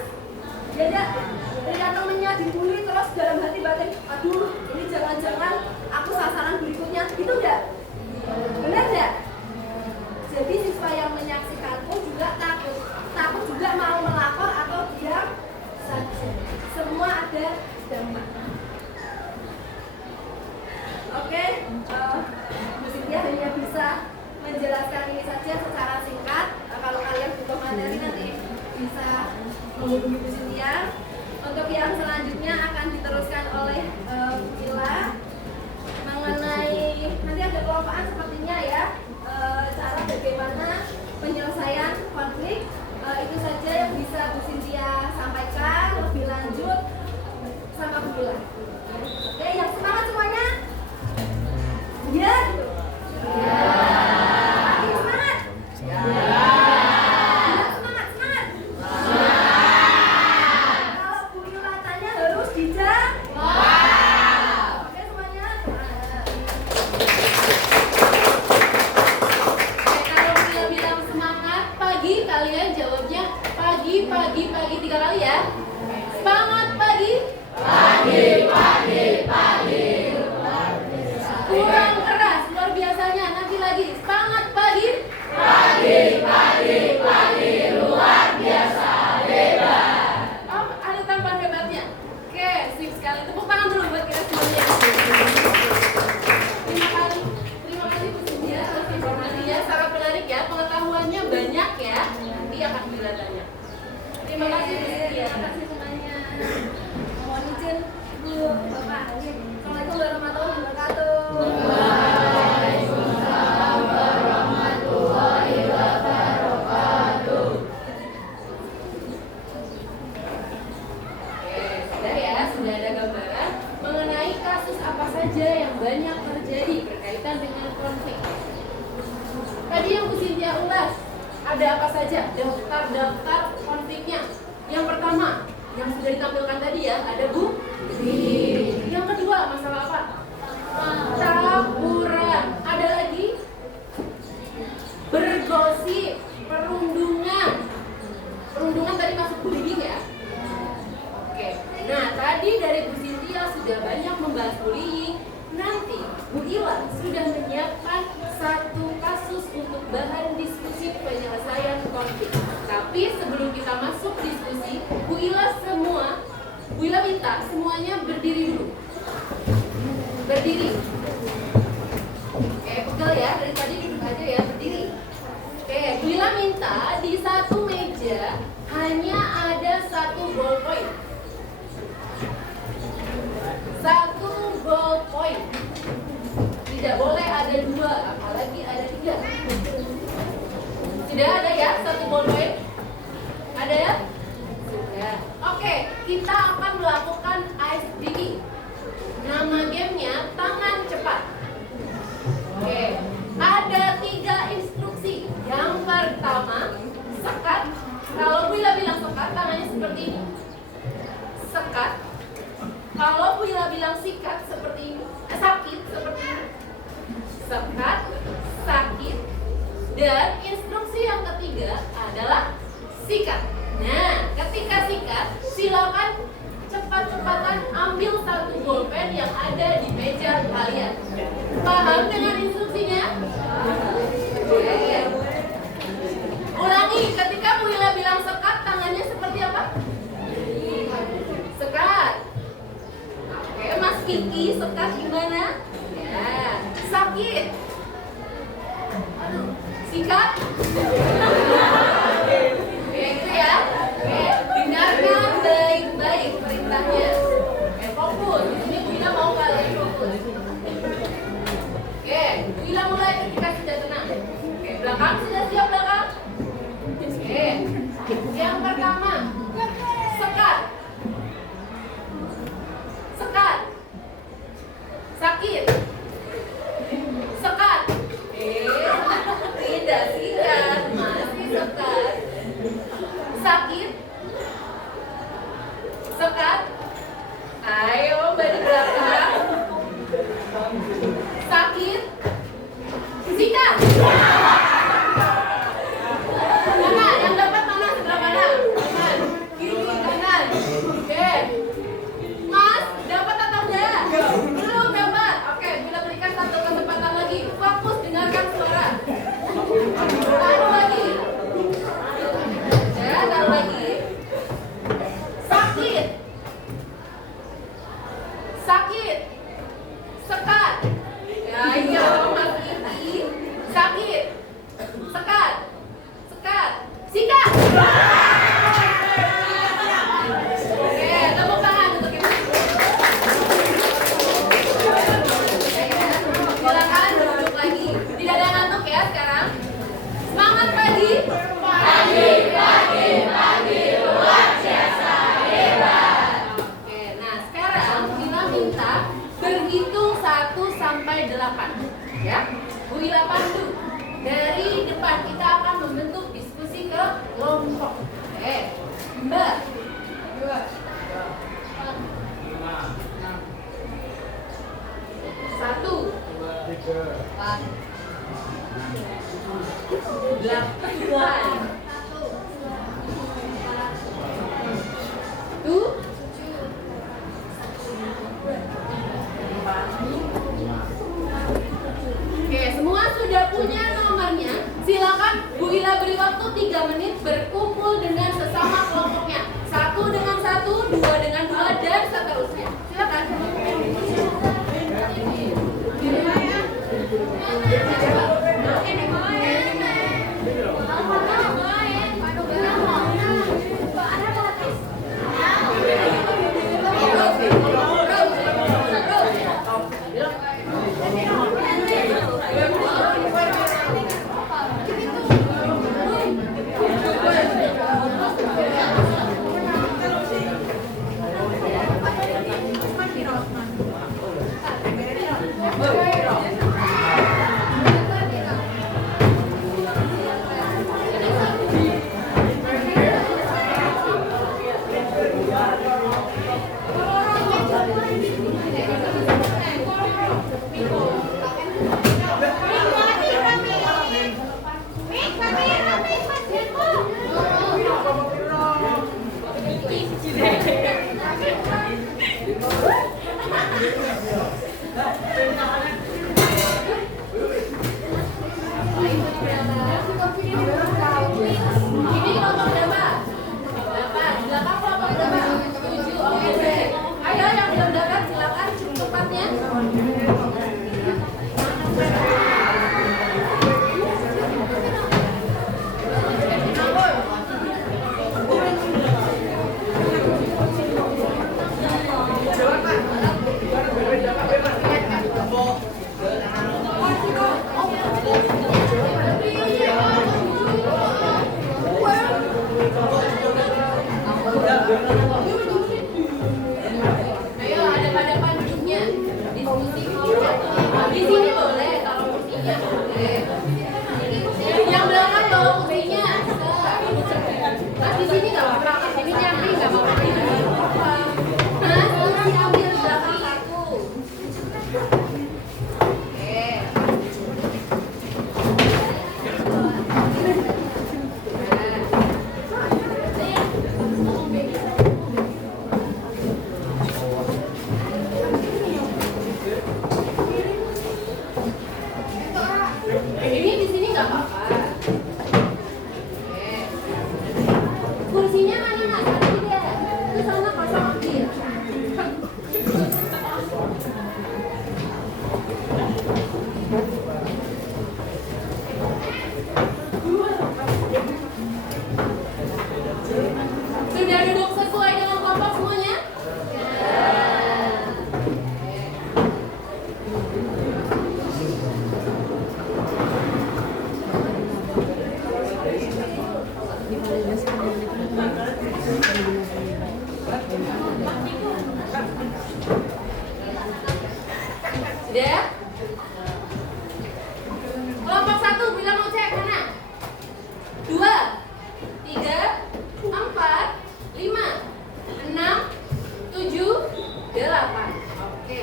ya enggak? Lihat temennya dibully terus dalam hati batin, aduh ini jangan-jangan aku sasaran berikutnya, itu enggak? Benar enggak? Jadi siswa yang menyaksikan pun juga takut juga mau melapor atau diam saja. Semua ada dampak. Oke, Bu Cynthia hanya bisa menjelaskan ini saja secara singkat. Kalau kalian butuh materi nanti bisa menghubungi Bu Cynthia. Untuk yang selanjutnya akan diteruskan oleh Ila mengenai nanti ada kelompokan sepertinya ya, cara bagaimana penyelesaian konflik. Itu saja yang bisa Bu Cynthia sampaikan. Lebih lanjut sama Bu Ila. Oke, yang semangat semuanya? Ya, gitu. Ya. Lagi semangat? Ya. Semangat. Kalau Bu Ila tanya harus dijawab. Oke semuanya. konflik. Tadi yang Bu Cynthia ulas, ada apa saja daftar-daftar konfliknya. Yang pertama, yang sudah ditampilkan tadi ya, ada bullying. Yang kedua, masalah apa? Taburan. Ada lagi? Bergosip, perundungan. Perundungan tadi masuk bullying ya? Oke. Nah, tadi dari Bu Cynthia sudah banyak membahas bullying. Nanti Bu Ila sudah menyiapkan satu kasus untuk bahan diskusi penyelesaian konflik. Tapi sebelum kita masuk diskusi, Bu Ila minta semuanya berdiri dulu. Berdiri. Oke, pegel ya, dari tadi duduk aja ya, berdiri. Oke, Bu Ila minta di satu meja hanya ada satu ballpoint. Satu ballpoint. Tidak boleh ada dua, apalagi ada tiga. Sudah ada ya satu ballpoint? Ada ya? Sudah. Oke, kita akan melakukan ice breaking. Nama gamenya tangan cepat. Oke, ada 3 instruksi. Yang pertama, sekat. Kalau Bu Ila bilang sekat, tangannya seperti ini. Sekat. Kalau Bu Ila bilang sikat seperti ini, sakit seperti ini. Sekat, sakit, dan instruksi yang ketiga adalah sikat. Nah, ketika sikat, silakan cepat-cepatan ambil satu bolpen yang ada di meja kalian. Paham dengan instruksinya? Oke. Ulangi, ketika Bu Ila bilang sekat, tangannya seperti apa? Sekat. Oke, Mas Kiki, sekat gimana? Ya, sakit. Aduh, sikat. Oke, itu ya. Oke, dengarkan baik-baik perintahnya. Oke, fokus. Ini Bu Ila mau kalian fokus. Oke, Bu Ila mulai ketika sudah tenang. Oke, belakang sudah siap belakang? Oke, yang pertama, sekat. Sekat. Sakit. Sekat. Tidak sikat, masih sekat. Sakit. Sekat. Ayo balik belakang. Sakit. Sikat. Mana? Yang dapat mana? Sebelah mana? Kanan. Kiri, kanan. Oke. Mas, dapat atau enggak? Belum dapat. Oke, bila berikan satu kesempatan lagi. Fokus dengarkan suara. Taruh lagi. Ya, taruh lagi. Sakit. Sakit. Sekat. Ya, ayo Mas Kiki. Sakit. Sekat. Sekat. Sikat. Oke, tepuk tangan untuk Ibu. Silakan duduk lagi. Tidak ada ngantuk ya sekarang. Semangat pagi. Pagi luar biasa hebat. Oke, nah sekarang kita minta berhitung 1 sampai 8. Ya, Bu Ila pandu. Dari depan kita akan membentuk diskusi ke kelompok. Oke, Mbak. 2. 1. 4. 8. 7. Oke, semua sudah punya nomornya. Silakan Bu Ila beri waktu 3 menit berkumpul dengan sesama kelompoknya. 1 dengan 1, 2 dengan 2, dan seterusnya. Silakan. Yang belakang bawa kursinya. Mas di sini nggak apa-apa, ini nyampe nggak apa-apa. Mas, kursi ambil di belakang aku. Oke. Ini di sini nggak apa-apa. Oke. Kursinya mana mas? Ada tidak? Ke sana kosong ambil. Sudah duduk sesuai dengan kelompok semuanya? Sudah? Kelompok 1 bilang mau cek mana? 2, 3, 4, 5, 6, 7, 8. Oke.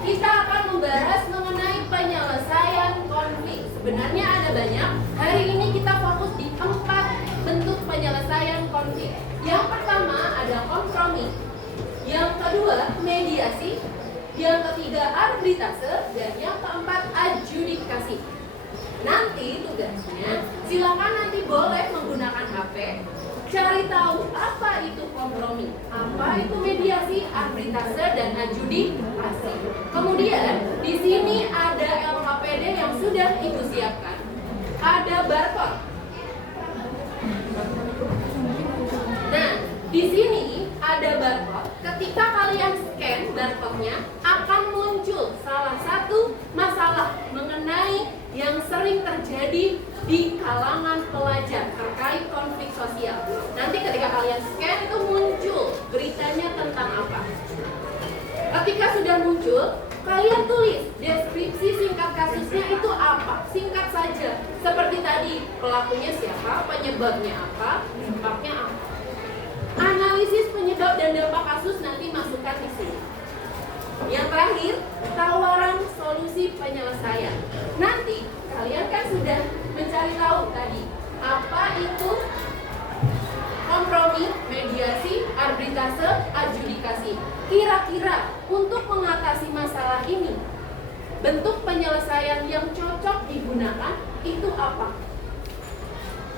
Kita akan membahas mengenai penyelesaian konflik. Sebenarnya ada banyak. Hari ini kita fokus di 4 bentuk penyelesaian konflik. Yang pertama ada kompromi. Yang kedua mediasi. Yang ketiga arbitrase, dan yang keempat adjudikasi. Nanti tugasnya silakan nanti boleh menggunakan HP, cari tahu apa itu kompromi, apa itu mediasi, arbitrase, dan adjudikasi. Kemudian di sini ada LKPD yang sudah Ibu siapkan, ada barcode. Nah, di sini ada barcode. Ketika kalian scan barcode-nya, akan muncul salah satu masalah mengenai yang sering terjadi di kalangan pelajar terkait konflik sosial. Nanti ketika kalian scan itu muncul beritanya tentang apa. Ketika sudah muncul, kalian tulis deskripsi singkat kasusnya itu apa. Singkat saja, seperti tadi, pelakunya siapa, penyebabnya apa, dampaknya apa. Analisis penyebab dan dampak kasus nanti masukkan di sini. Yang terakhir, tawaran solusi penyelesaian. Nanti kalian kan sudah mencari tahu tadi apa itu kompromi, mediasi, arbitrase, adjudikasi. Kira-kira untuk mengatasi masalah ini, bentuk penyelesaian yang cocok digunakan itu apa?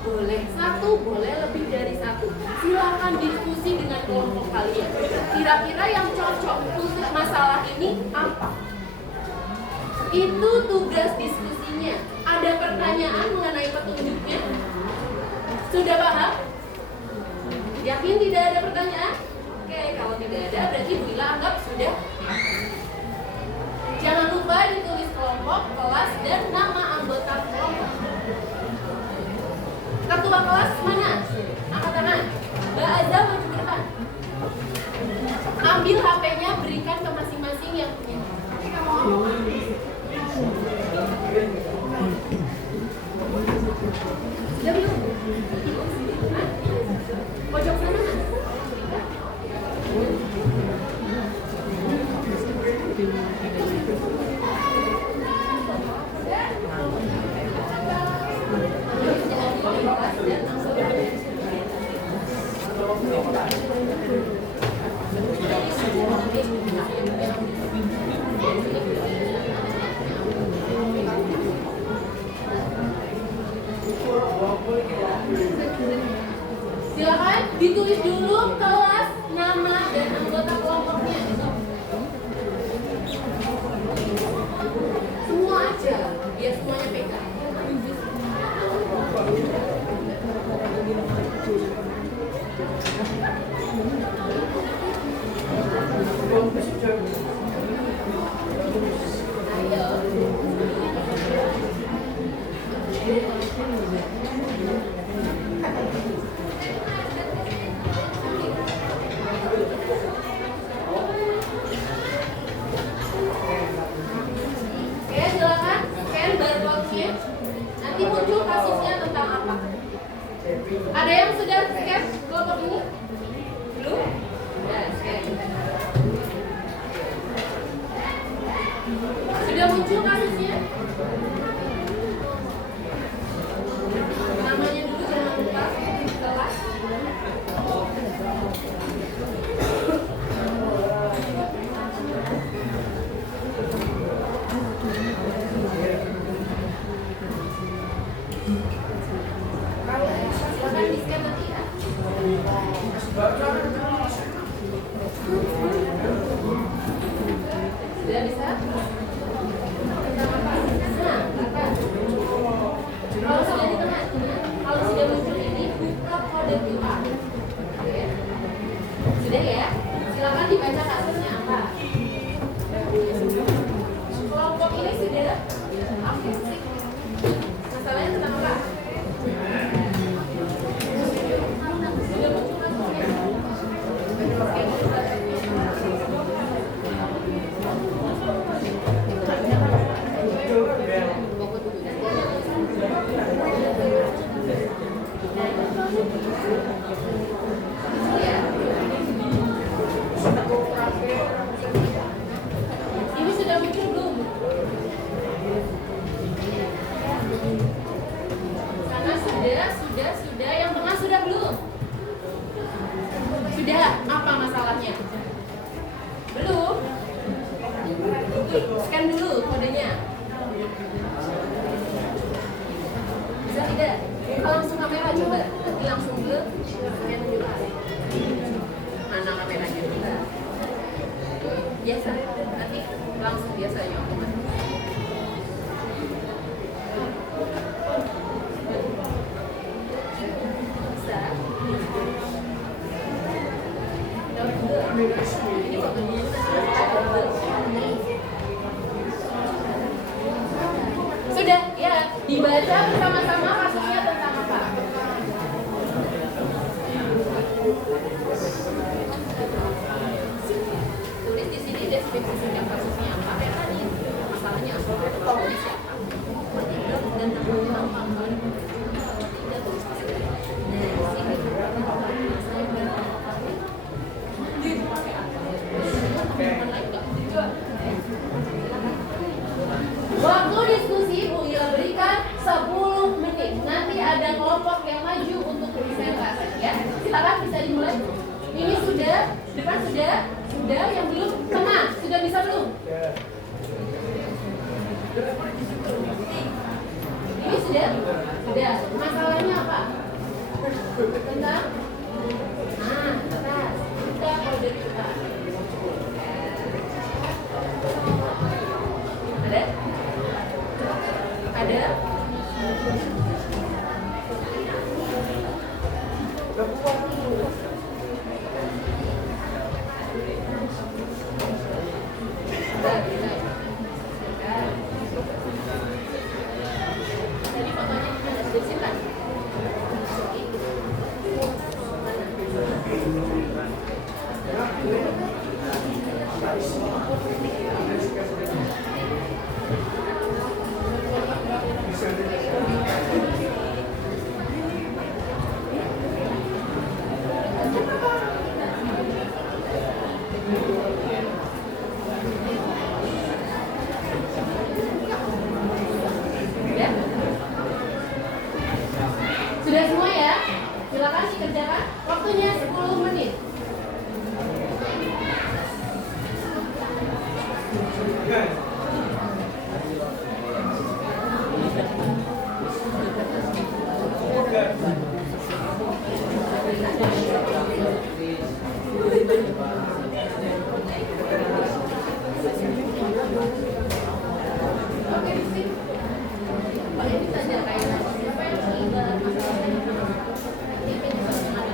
Boleh satu, boleh lebih dari satu. Silakan diskusi dengan kelompok kalian. Kira-kira yang cocok untuk masalah ini apa? Itu tugas diskusinya. Ada pertanyaan mengenai petunjuknya? Sudah paham? Yakin tidak ada pertanyaan? Oke, kalau tidak ada berarti Bu Ila anggap sudah. Jangan lupa ditulis kelompok, kelas, dan nama anggota kelompok. Ketua kelas mana? Angkat tangan. Mbak Azza maju ke depan. Ambil HP-nya, berikan ke masing-masing yang punya. Sudah belum? Pojok sana mas. Silakan ditulis dulu kelas, nama, dan anggota kelompoknya. Semua aja, biar semuanya pegang. Oke, silakan scan barcode-nya. Ada yang sudah scan kelompok ini? Belum? Ya, scan. Sudah muncul kasusnya? Namanya dulu jangan lupa kelas. Silakan di scan nanti ya. Sudah bisa? Nah, kalau sudah di tengah, kalau sudah muncul ini, buka kode QR. Oke. Sudah ya? Silakan dibaca kasusnya apa. Kelompok ini sudah aktif sih. Masalahnya tentang apa? Sudah muncul kasusnya. Ini sudah muncul belum? Karena sudah. Yang tengah sudah belum? Sudah. Apa masalahnya? Belum? Scan dulu kodenya. Bisa tidak? Kalau langsung kamera coba. Nanti langsung ke scan dulu. Mana kameranya kita? Biasa. Nanti langsung biasanya otomatis. Bisa. Ini fotonya sudah ya, dibaca bersama-sama kasusnya tentang apa? Tulis di sini deskripsinya kasusnya apa ya tadi? Masalahnya apa? Problemnya siapa? Dan namanya apa? Tidak tulis di sini. Waktu diskusi Bu Ila berikan 10 menit. Nanti ada kelompok yang maju untuk presentasi ya. Silakan bisa dimulai. Ini sudah, depan sudah, yang belum tengah sudah bisa belum? Ini sudah. Masalahnya apa? Tentang kertas. Kita kode kertas. Ada? Tadi fotonya ada disimpan. Sudah semua ya? Silakan dikerjakan. Waktunya 10 menit. Oke, sip. Pak, ini saja kayak siapa yang terlibat masalahnya? Ini bisa mengalami.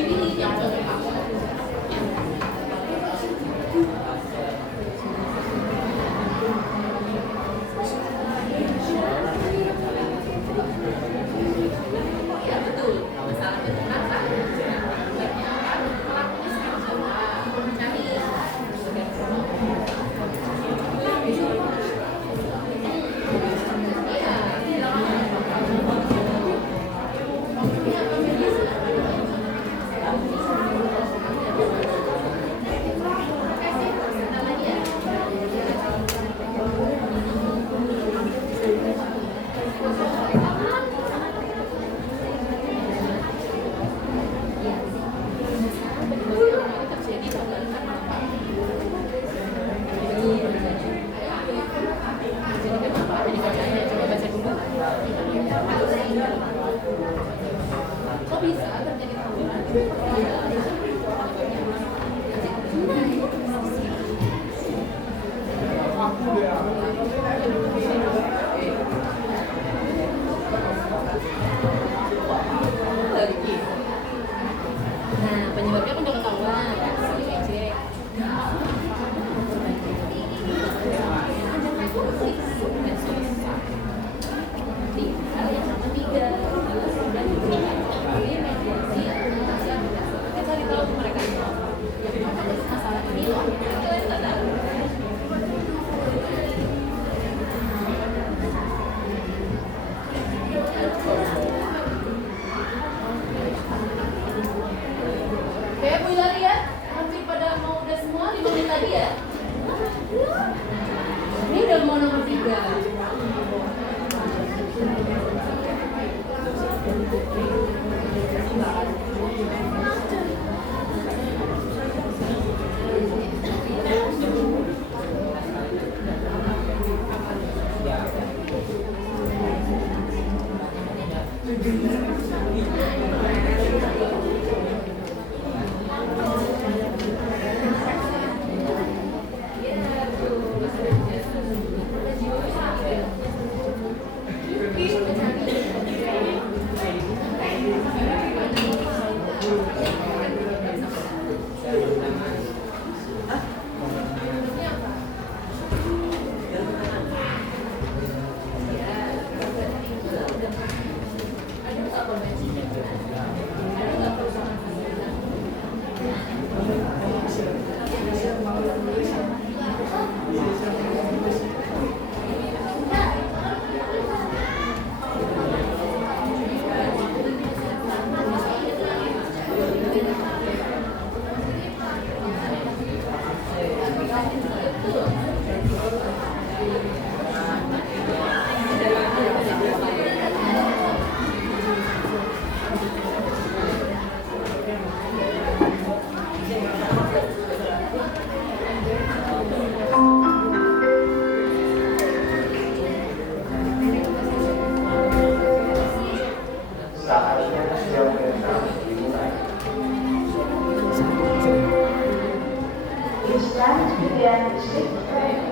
dipilih yang cocok kamu. Ya betul, masalah itu apa? Pelakunya sekarang apa? Cari. Kok bisa terjadi tawuran? Nah, penyebabnya kan udah ketahuan. Cek. Tinggal yang ketiga, sudah diberikan oleh mediasi atau kita cari tahu mereka masalah ini loh, kalian nggak tahu. Oke, Bu Hilary ya, hampir pada mau udah semua 5 menit lagi ya. Ini udah mau nomor 3. Saatnya jam ke-6 dimulai. It's time to begin sixth grade.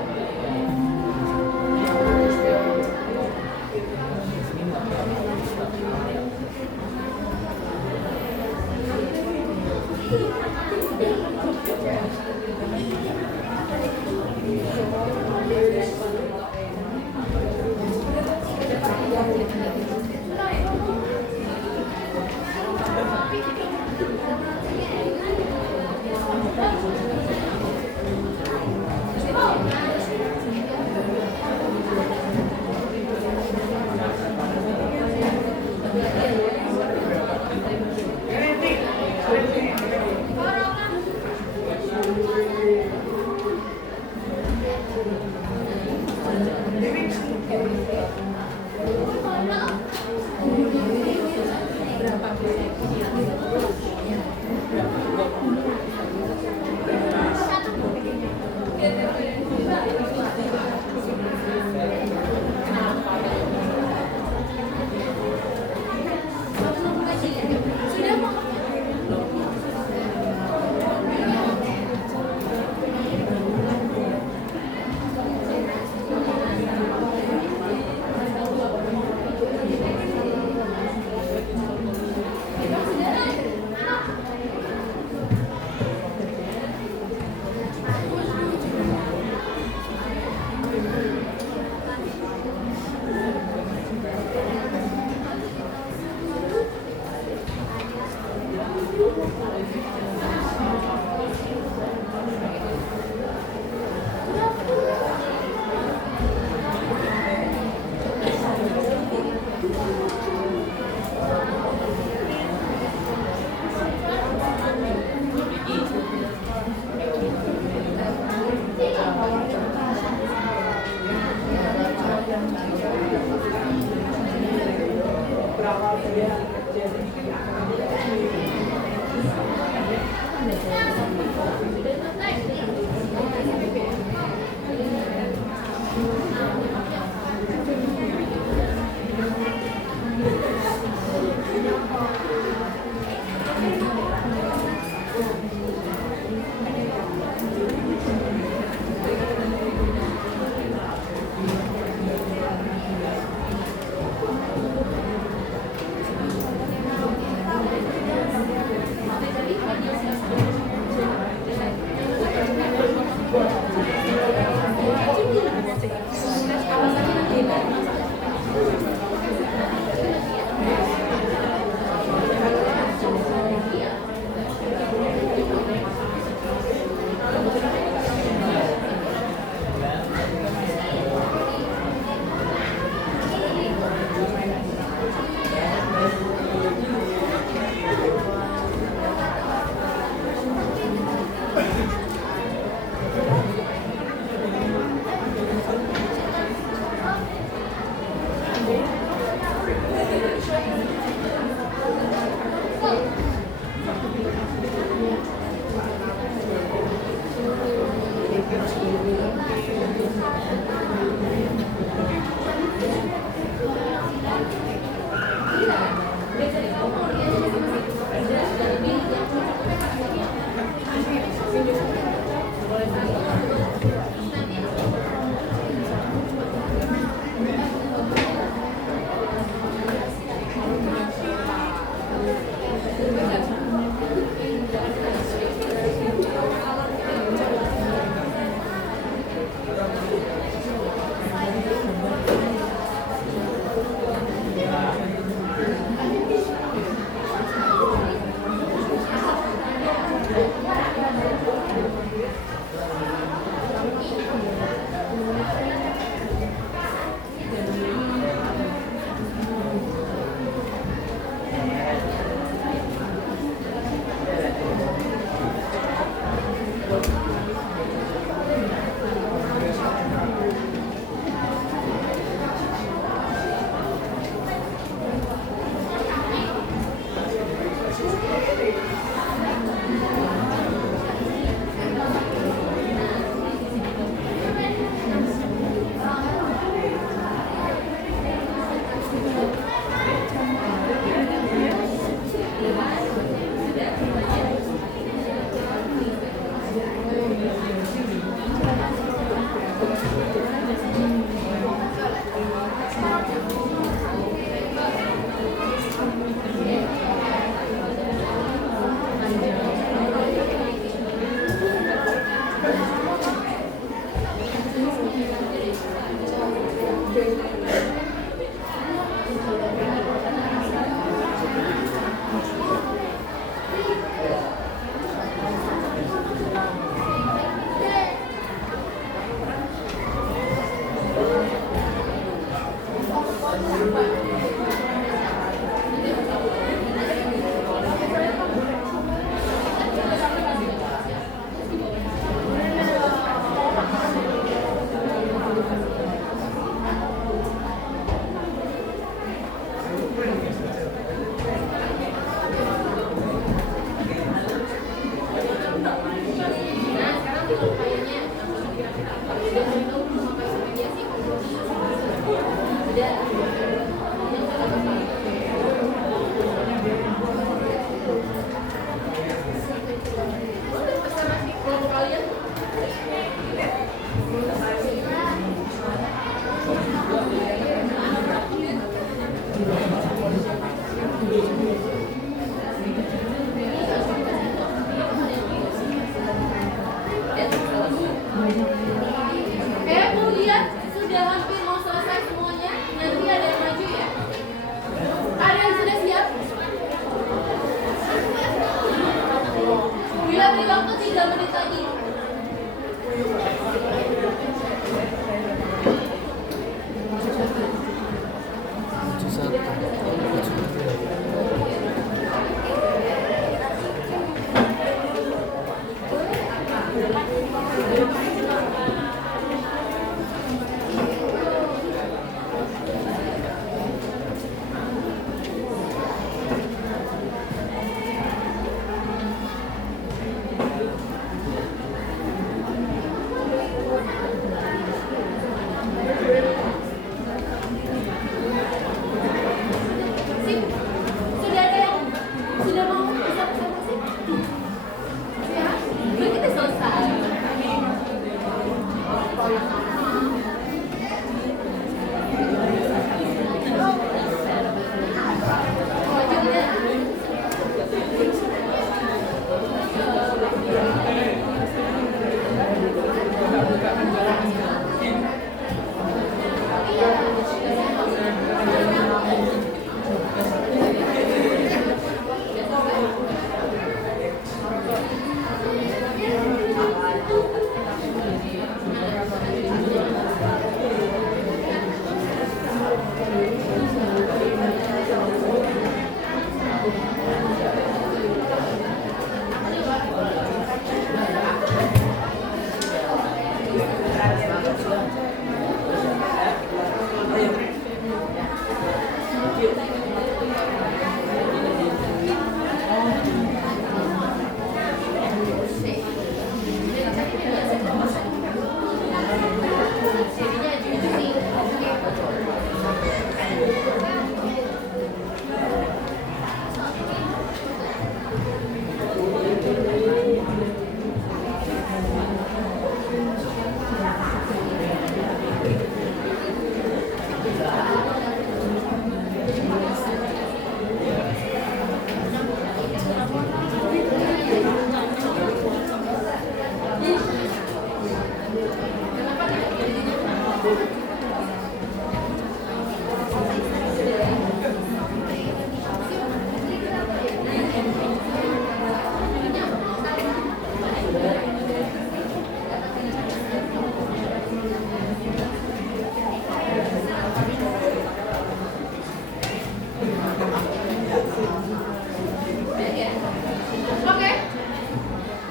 Oke,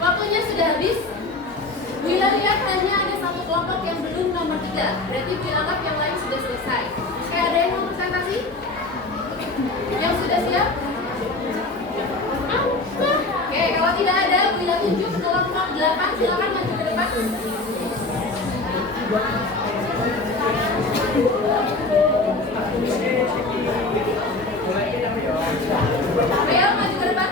waktunya sudah habis. Bila lihat hanya ada satu kelompok yang belum nomor 3, berarti bila anggap yang lain sudah selesai. Oke, ada yang mau presentasi? Yang sudah siap? Oke, kalau tidak ada, bila tunjuk kelompok 8, silakan maju ke depan. Ayo maju ke depan.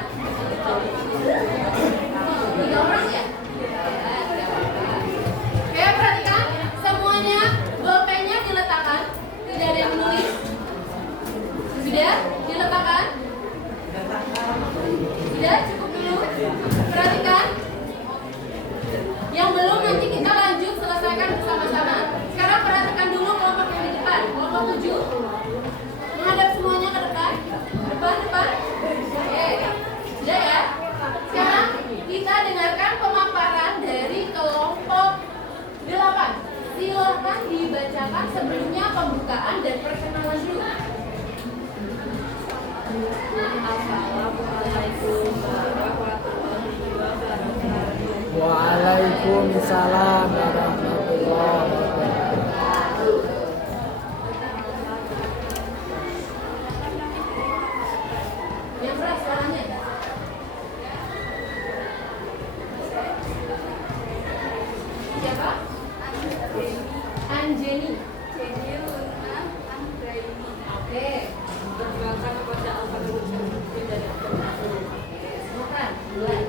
3 orang ya? Oke, perhatikan semuanya bolpennya diletakkan. Tidak ada yang menulis. Sudah diletakkan? Sudah cukup dulu. Perhatikan. Yang belum nanti kita lanjut selesaikan bersama-sama. Sekarang perhatikan dulu kelompok yang di depan. Kelompok 7. Menghadap semuanya ke depan. Depan. Oke. Sudah ya? Sekarang kita dengarkan pemaparan dari kelompok 8. Silakan dibacakan sebelumnya pembukaan dan perkenalan dulu. Assalamualaikum warahmatullahi wabarakatuh. Waalaikumsalam warahmatullahi wabarakatuh. Yang keras suaranya. Siapa? Anjeni. Oke. Perkenalkan kepada Al-Fatihah dari silakan, mulai.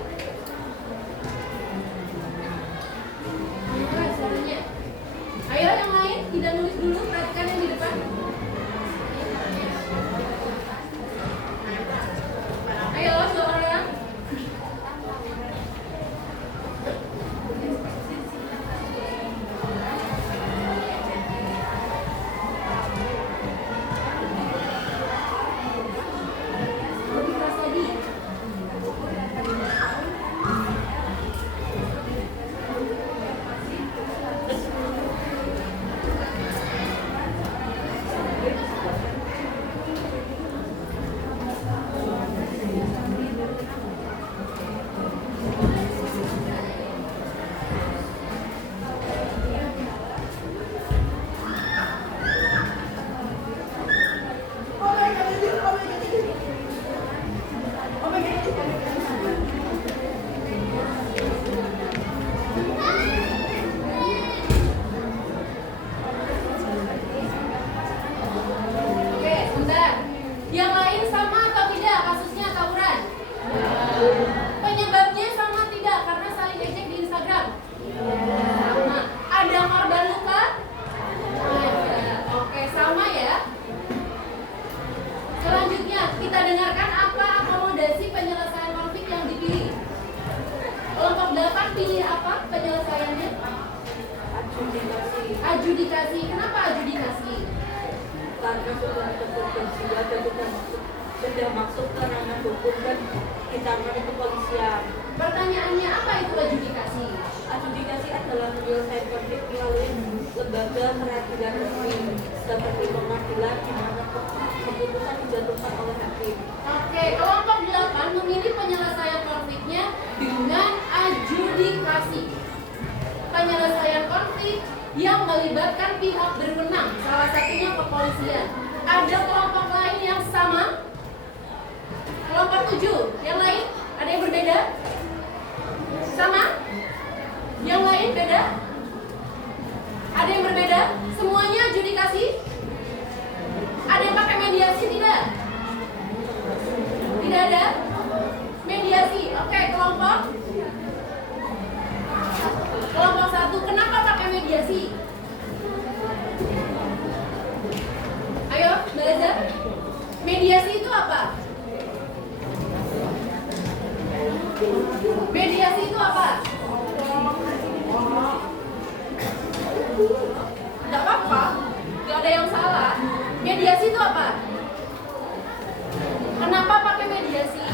Yang keras suaranya. Ayo yang lain, tidak nulis dulu, perhatikan yang di depan. Ayo, 2 orang. Lebih keras lagi. Oke, sebentar. Yang lain sama atau tidak kasusnya tawuran? Penyebabnya sama tidak karena saling ejek di Instagram? Sama. Ada korban luka? Ada. Oke, sama ya. Selanjutnya, kita dengarkan apa akomodasi penyelesaian konflik yang dipilih. Kelompok 8 pilih apa penyelesaiannya? Adjudikasi. Kenapa adjudikasi? Karena sudah terkonsentrasi dan sudah masuk ke ranah hukum dan ditangani kepolisian. Pertanyaannya, apa itu adjudikasi? Adjudikasi adalah penyelesaian konflik melalui lembaga peradilan resmi seperti pengadilan di mana keputusan dijatuhkan oleh hakim. Oke, kelompok 8 memilih penyelesaian konfliknya dengan adjudikasi. Penyelesaian konflik yang melibatkan pihak berwenang, salah satunya kepolisian. Ada kelompok lain yang sama? Kelompok 7, yang lain? Ada yang berbeda? Sama? Yang lain beda? Ada yang berbeda? Semuanya adjudikasi? Ada yang pakai mediasi tidak? Tidak ada? Mediasi. Oke, kelompok 1, kenapa pakai mediasi? Ayo, Mbak Reza. Mediasi itu apa? Mediasi itu apa? Tidak apa-apa, tidak ada yang salah. Mediasi itu apa? Kenapa pakai mediasi?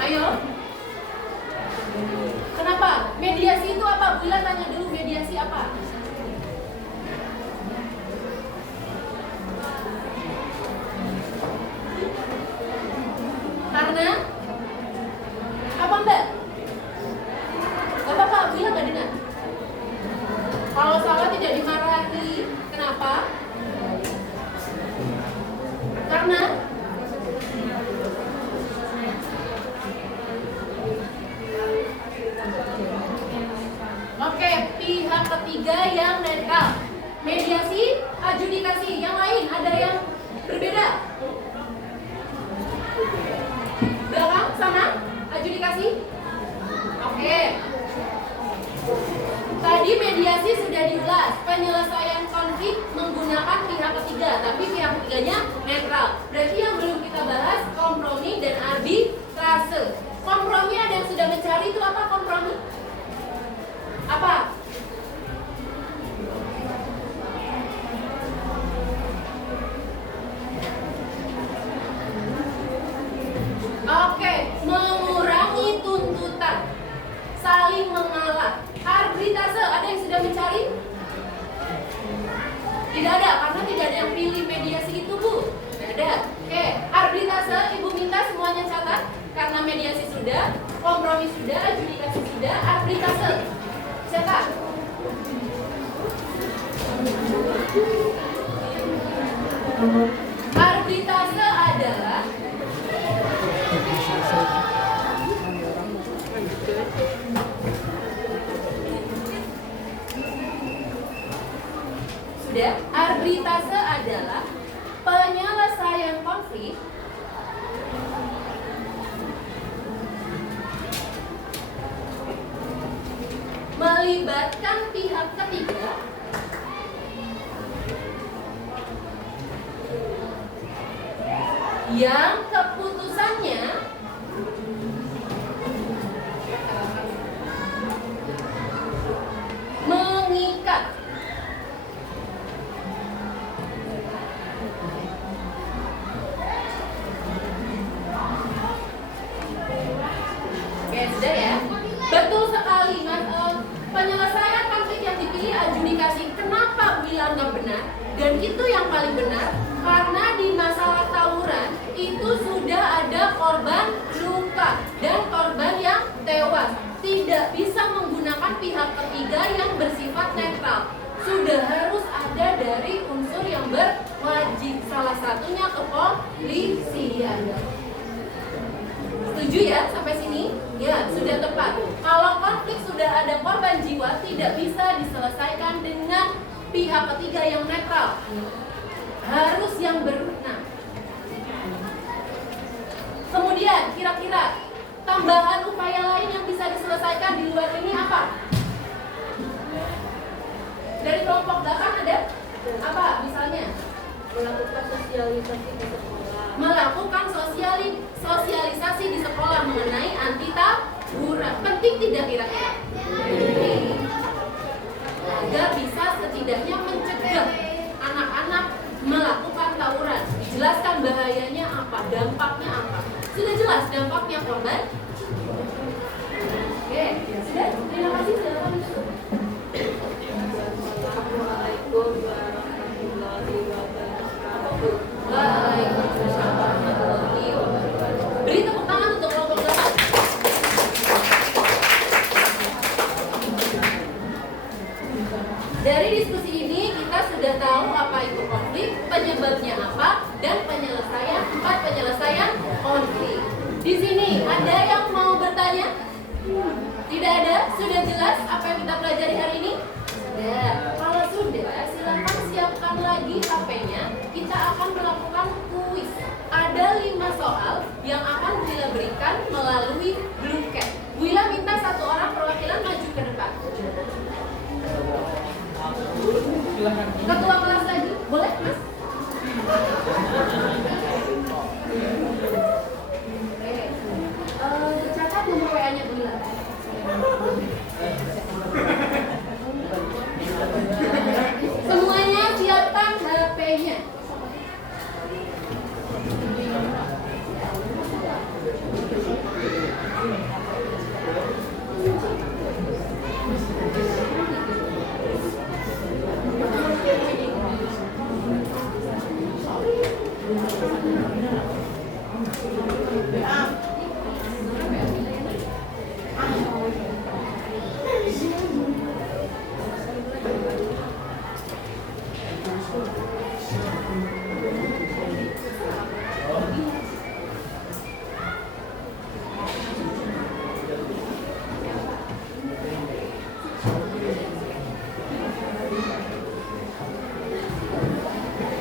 Ayo. Kenapa? Mediasi itu apa? Bila tanya dulu, mediasi apa? Karena apa, Mbak? Gak apa-apa, Bila gak dengar. Kalau salah tidak dimarahi. Kenapa? Karena oke, pihak ketiga yang netral. Mediasi, adjudikasi. Yang lain ada yang berbeda? Belakang sama? Adjudikasi? Oke. Tadi mediasi sudah diulas. Penyelesaian konflik menggunakan pihak ketiga, tapi pihak ketiganya netral. Berarti yang belum kita bahas kompromi dan arbitrase. Kompromi ada yang sudah mencari, itu apa kompromi? Apa? Oke, mengurangi tuntutan, saling mengalah. Arbitrase, ada yang sudah mencari? Tidak ada, karena tidak ada yang pilih mediasi itu, Bu. Tidak ada. Oke, arbitrase, Ibu minta semuanya catat. Karena mediasi sudah, kompromi sudah, adjudikasi sudah, arbitrase. Catat. Arbitrase adalah sudah. Arbitrase adalah penyelesaian konflik melibatkan pihak ketiga yang keputusannya mengikat. Oke, sudah ya? Betul sekali, Mas. Penyelesaian konflik yang dipilih adjudikasi. Kenapa bilang nggak benar? Dan itu yang paling benar karena di masalah tawuran itu sudah ada korban luka dan korban yang tewas. Tidak bisa menggunakan pihak ketiga yang bersifat netral. Sudah harus ada dari unsur yang berwajib. Salah satunya kepolisian. Setuju ya sampai sini? Ya, sudah tepat. Kalau konflik sudah ada korban jiwa, tidak bisa diselesaikan dengan pihak ketiga yang netral. Harus yang berwenang. Kemudian, kira-kira tambahan upaya lain yang bisa diselesaikan di luar ini apa? Dari kelompok belakang ada? Apa misalnya? Melakukan sosialisasi di sekolah. Melakukan sosialisasi di sekolah mengenai anti tawuran. Penting tidak kira-kira? Penting. Agar bisa setidaknya mencegah anak-anak melakukan tawuran. Dijelaskan bahayanya apa, dampaknya apa. Sudah jelas dampaknya korban? Oke, sudah. Terima kasih sudah datang. Assalamualaikum warahmatullahi wabarakatuh. Waalaikumsalam warahmatullahi wabarakatuh. Beri tepuk tangan untuk kelompok belakang. Dari diskusi ini kita sudah tahu apa itu konflik, penyebabnya apa, dan empat penyelesaian konflik. Di sini ada yang mau bertanya? Tidak ada? Sudah jelas apa yang kita pelajari hari ini? Sudah. Kalau sudah, silakan siapkan lagi HP-nya. Kita akan melakukan kuis. Ada 5 soal yang akan Wila berikan melalui Bluecap. Wila minta 1 orang perwakilan maju ke depan. Ketua kelas lagi, boleh Mas? Catat nomor WA-nya Wila. Semuanya siapkan HP-nya.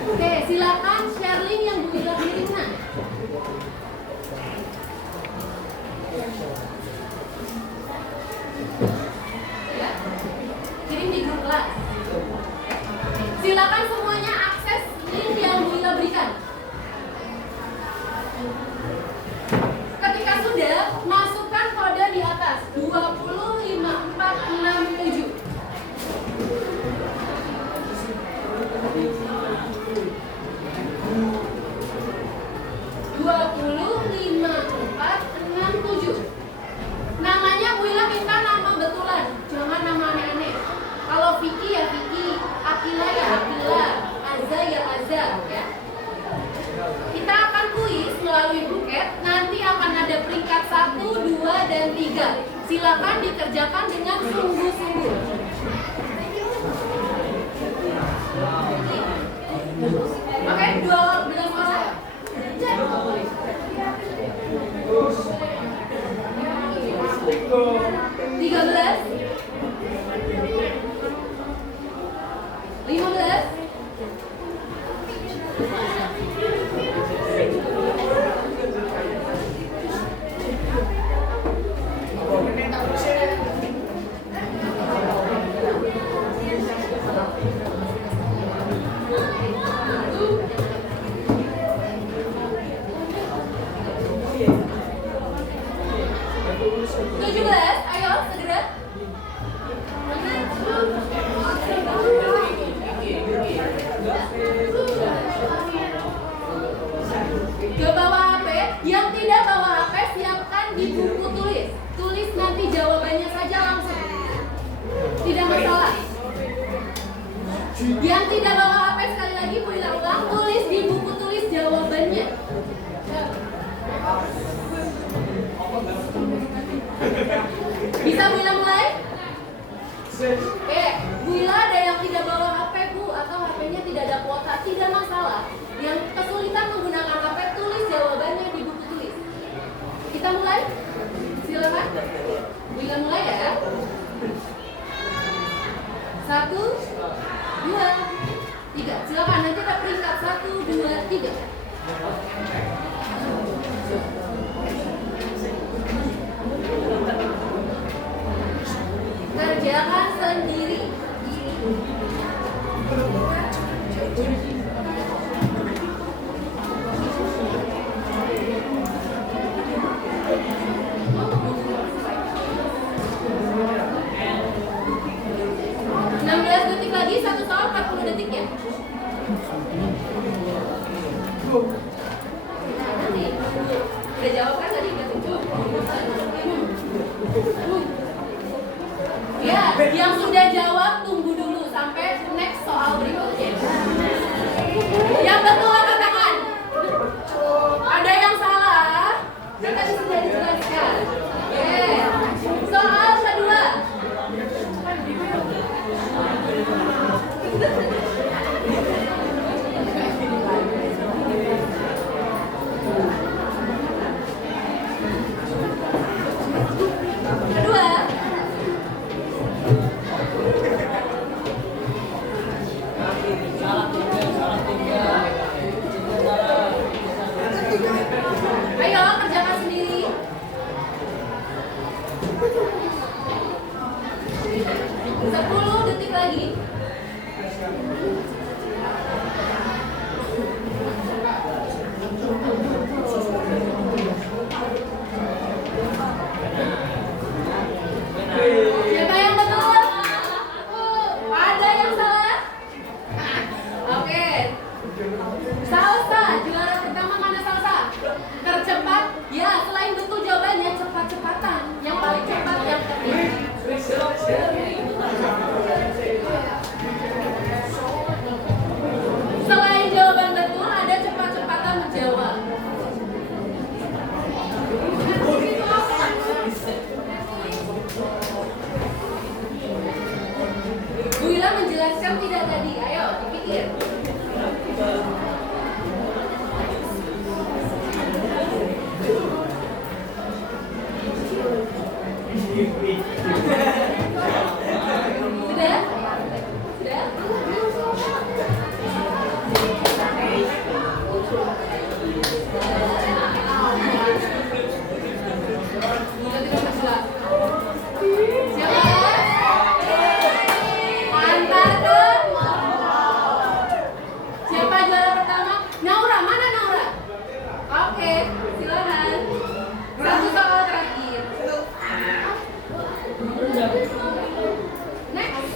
Oke, silakan share link yang Bu Wila kirimkan. Ya, kirim di grup kelas. Silakan semuanya akses link yang Bu Wila berikan. Ketika sudah, masukkan kode di atas 205467. Namanya Wila minta nama betulan, jangan nama aneh-aneh. Kalau Vicky ya Vicky, Akila ya Akila, Azza ya Azza, ya. Kita akan kuis melalui buket. Nanti akan ada peringkat 1, 2, dan 3. Silakan dikerjakan dengan sungguh-sungguh. Oke, 2 dengan suara. 13, 15, 17, ayo segera. Gak bawa HP, yang tidak bawa HP siapkan di buku tulis. Tulis nanti jawabannya saja langsung. Tidak masalah. Yang tidak bawa HP sekali lagi Bu Wila ulang, tulis di buku tulis jawabannya. Bisa Bu Wila mulai? Bu Wila ada yang tidak bawa HP Bu, atau HP-nya tidak ada kuota, tidak masalah. Yang kesulitan menggunakan HP, tulis jawabannya di buku tulis. Kita mulai? Silakan. Bu Wila mulai ya. 1, 2, 3. Silakan, nanti ada peringkat 1, 2, 3. Kerjakan sendiri. Detik lagi, 1 soal 40 detik ya. Nanti udah jawab kan tadi? Ya, yang sudah jawab tunggu dulu sampai next soal berikutnya. Yang betul angkat tangan. Ada yang salah? Kan tadi sudah dijelaskan. Soal kedua. 10 detik lagi. Siapa yang betul? Ada yang salah? Oke. Salsa, juara pertama mana salsa? Tercepat? Ya, selain betul jawabannya cepat-cepatan. Yang paling cepat yang ketiga. Selain jawaban betul, ada cepat-cepatan menjawab. Bu Ila menjelaskan tidak tadi? Ayo, dipikir. Sudah? Sudah tidak berjelas. Siapa? Antar ke siapa juara pertama? Naura, mana Naura? Oke, silakan. Satu soal terakhir. Next.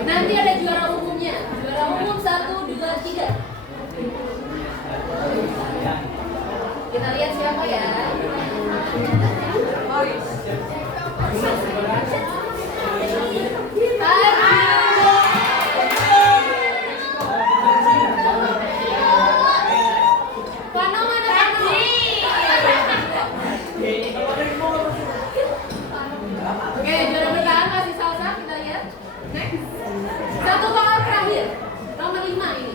Nanti ada juara umumnya. Juara umum 1, 2, 3. Kita lihat siapa ya. Pano mana Pano? Oke, juara bertahan masih salsa, kita lihat. Next. Satu soal terakhir. Nomor 5 ini.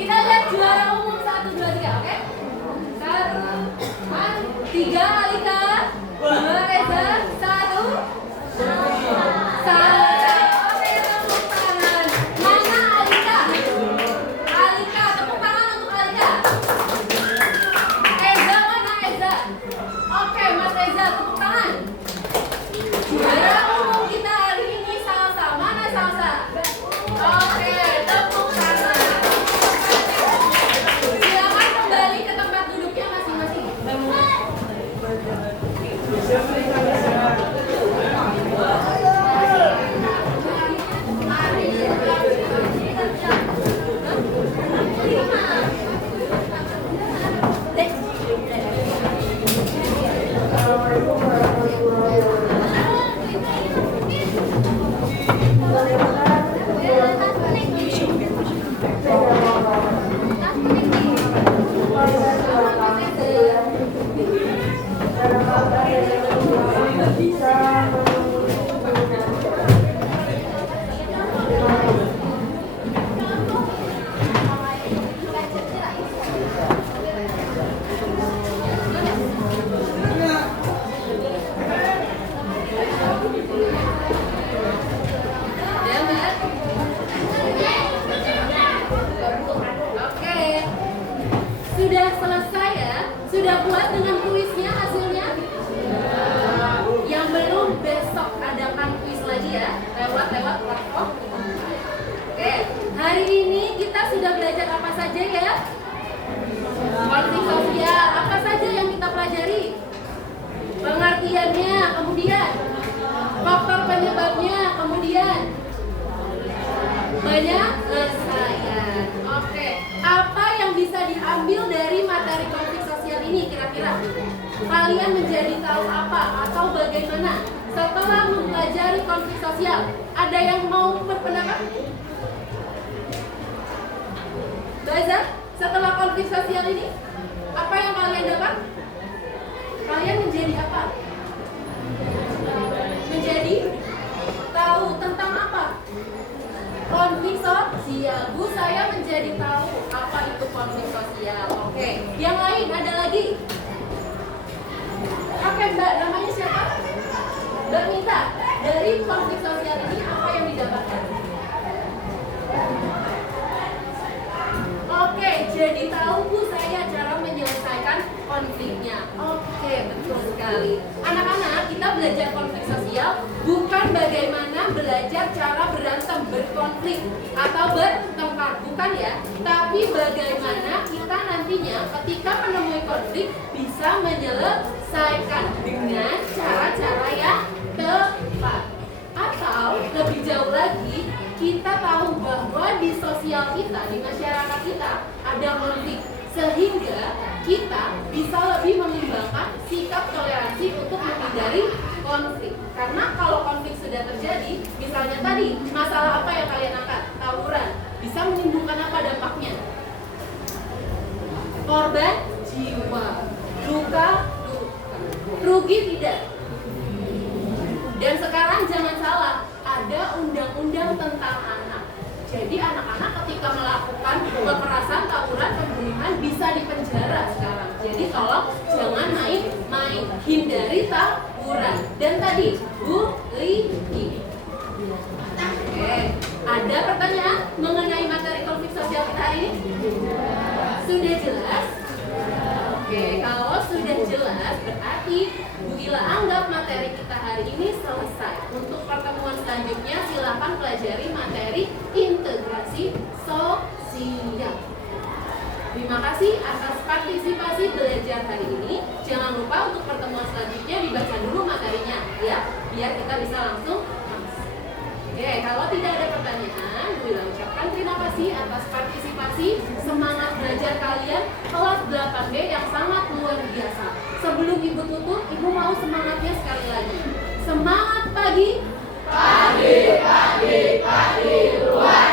Kita lihat juara umum 1, 2, 3, oke? 3 Alika, 2 Reza, 1 Salsa. Oke, tepuk tangan. Mana Alika? Alika, tepuk tangan untuk Alika. Eza, mana Eza? Oke, Mas Eza, tepuk tangan. Juara umum kita hari ini Salsa. Mana Salsa? Oke, tepuk tangan. Silakan kembali ke tempat duduknya masing-masing. Sudah selesai ya? Sudah puas dengan kuisnya hasilnya? Yang belum besok adakan kuis lagi ya, lewat platform. Oke. Hari ini kita sudah belajar apa saja ya? Konflik sosial. Apa saja yang kita pelajari? Pengertiannya, kemudian faktor penyebabnya, kemudian penyelesaian. Oke, apa yang bisa diambil dari materi konflik sosial ini kira-kira? Kalian menjadi tahu apa atau bagaimana setelah mempelajari konflik sosial? Ada yang mau berpendapat? Baza, setelah konflik sosial ini, apa yang kalian dapat? Kalian menjadi apa? Menjadi tahu tentang apa? Konflik sosial. Bu, saya menjadi tahu apa itu konflik sosial. Oke, yang lain ada lagi? Oke, Mbak, namanya siapa? Mbak Mita. Dari konflik sosial ini apa yang didapatkan? Oke, jadi tahu Bu saya cara menyelesaikan konfliknya. Oke, betul sekali. Anak-anak, kita belajar konflik sosial bukan bagaimana belajar cara berantem, berkonflik atau bertengkar, bukan ya. Tapi bagaimana kita nantinya ketika menemui konflik bisa menyelesaikan dengan cara-cara yang tepat. Atau lebih jauh lagi, kita tahu bahwa di sosial kita, di masyarakat kita ada konflik, sehingga kita bisa lebih mengembangkan sikap toleransi untuk menghindari konflik. Karena kalau konflik sudah terjadi, misalnya tadi masalah apa yang kalian angkat, tawuran, bisa menimbulkan apa dampaknya? Korban jiwa, luka, rugi tidak? Dan sekarang jangan salah, ada undang-undang tentang anak. Jadi anak-anak ketika melakukan kekerasan, tawuran, pembunuhan bisa dipenjara sekarang. Jadi tolong jangan main-main, hindari tawuran. Dan tadi bullying. Oke, ada pertanyaan mengenai materi konflik sosial kita hari ini? Sudah jelas? Oke, kalau sudah jelas berarti Bu Ila anggap materi kita hari ini selesai. Untuk pertemuan selanjutnya silakan pelajari materi integrasi sosial. Terima kasih atas partisipasi belajar hari ini. Jangan lupa untuk pertemuan selanjutnya dibaca dulu materinya ya, biar kita bisa langsung. Oke, kalau tidak ada pertanyaan, Bu Ila ucapkan terima kasih atas partisipasi, semangat belajar kalian kelas 8B yang sangat luar biasa. Sebelum Ibu tutup, Ibu mau semangatnya sekali lagi. Semangat pagi. Pagi, luar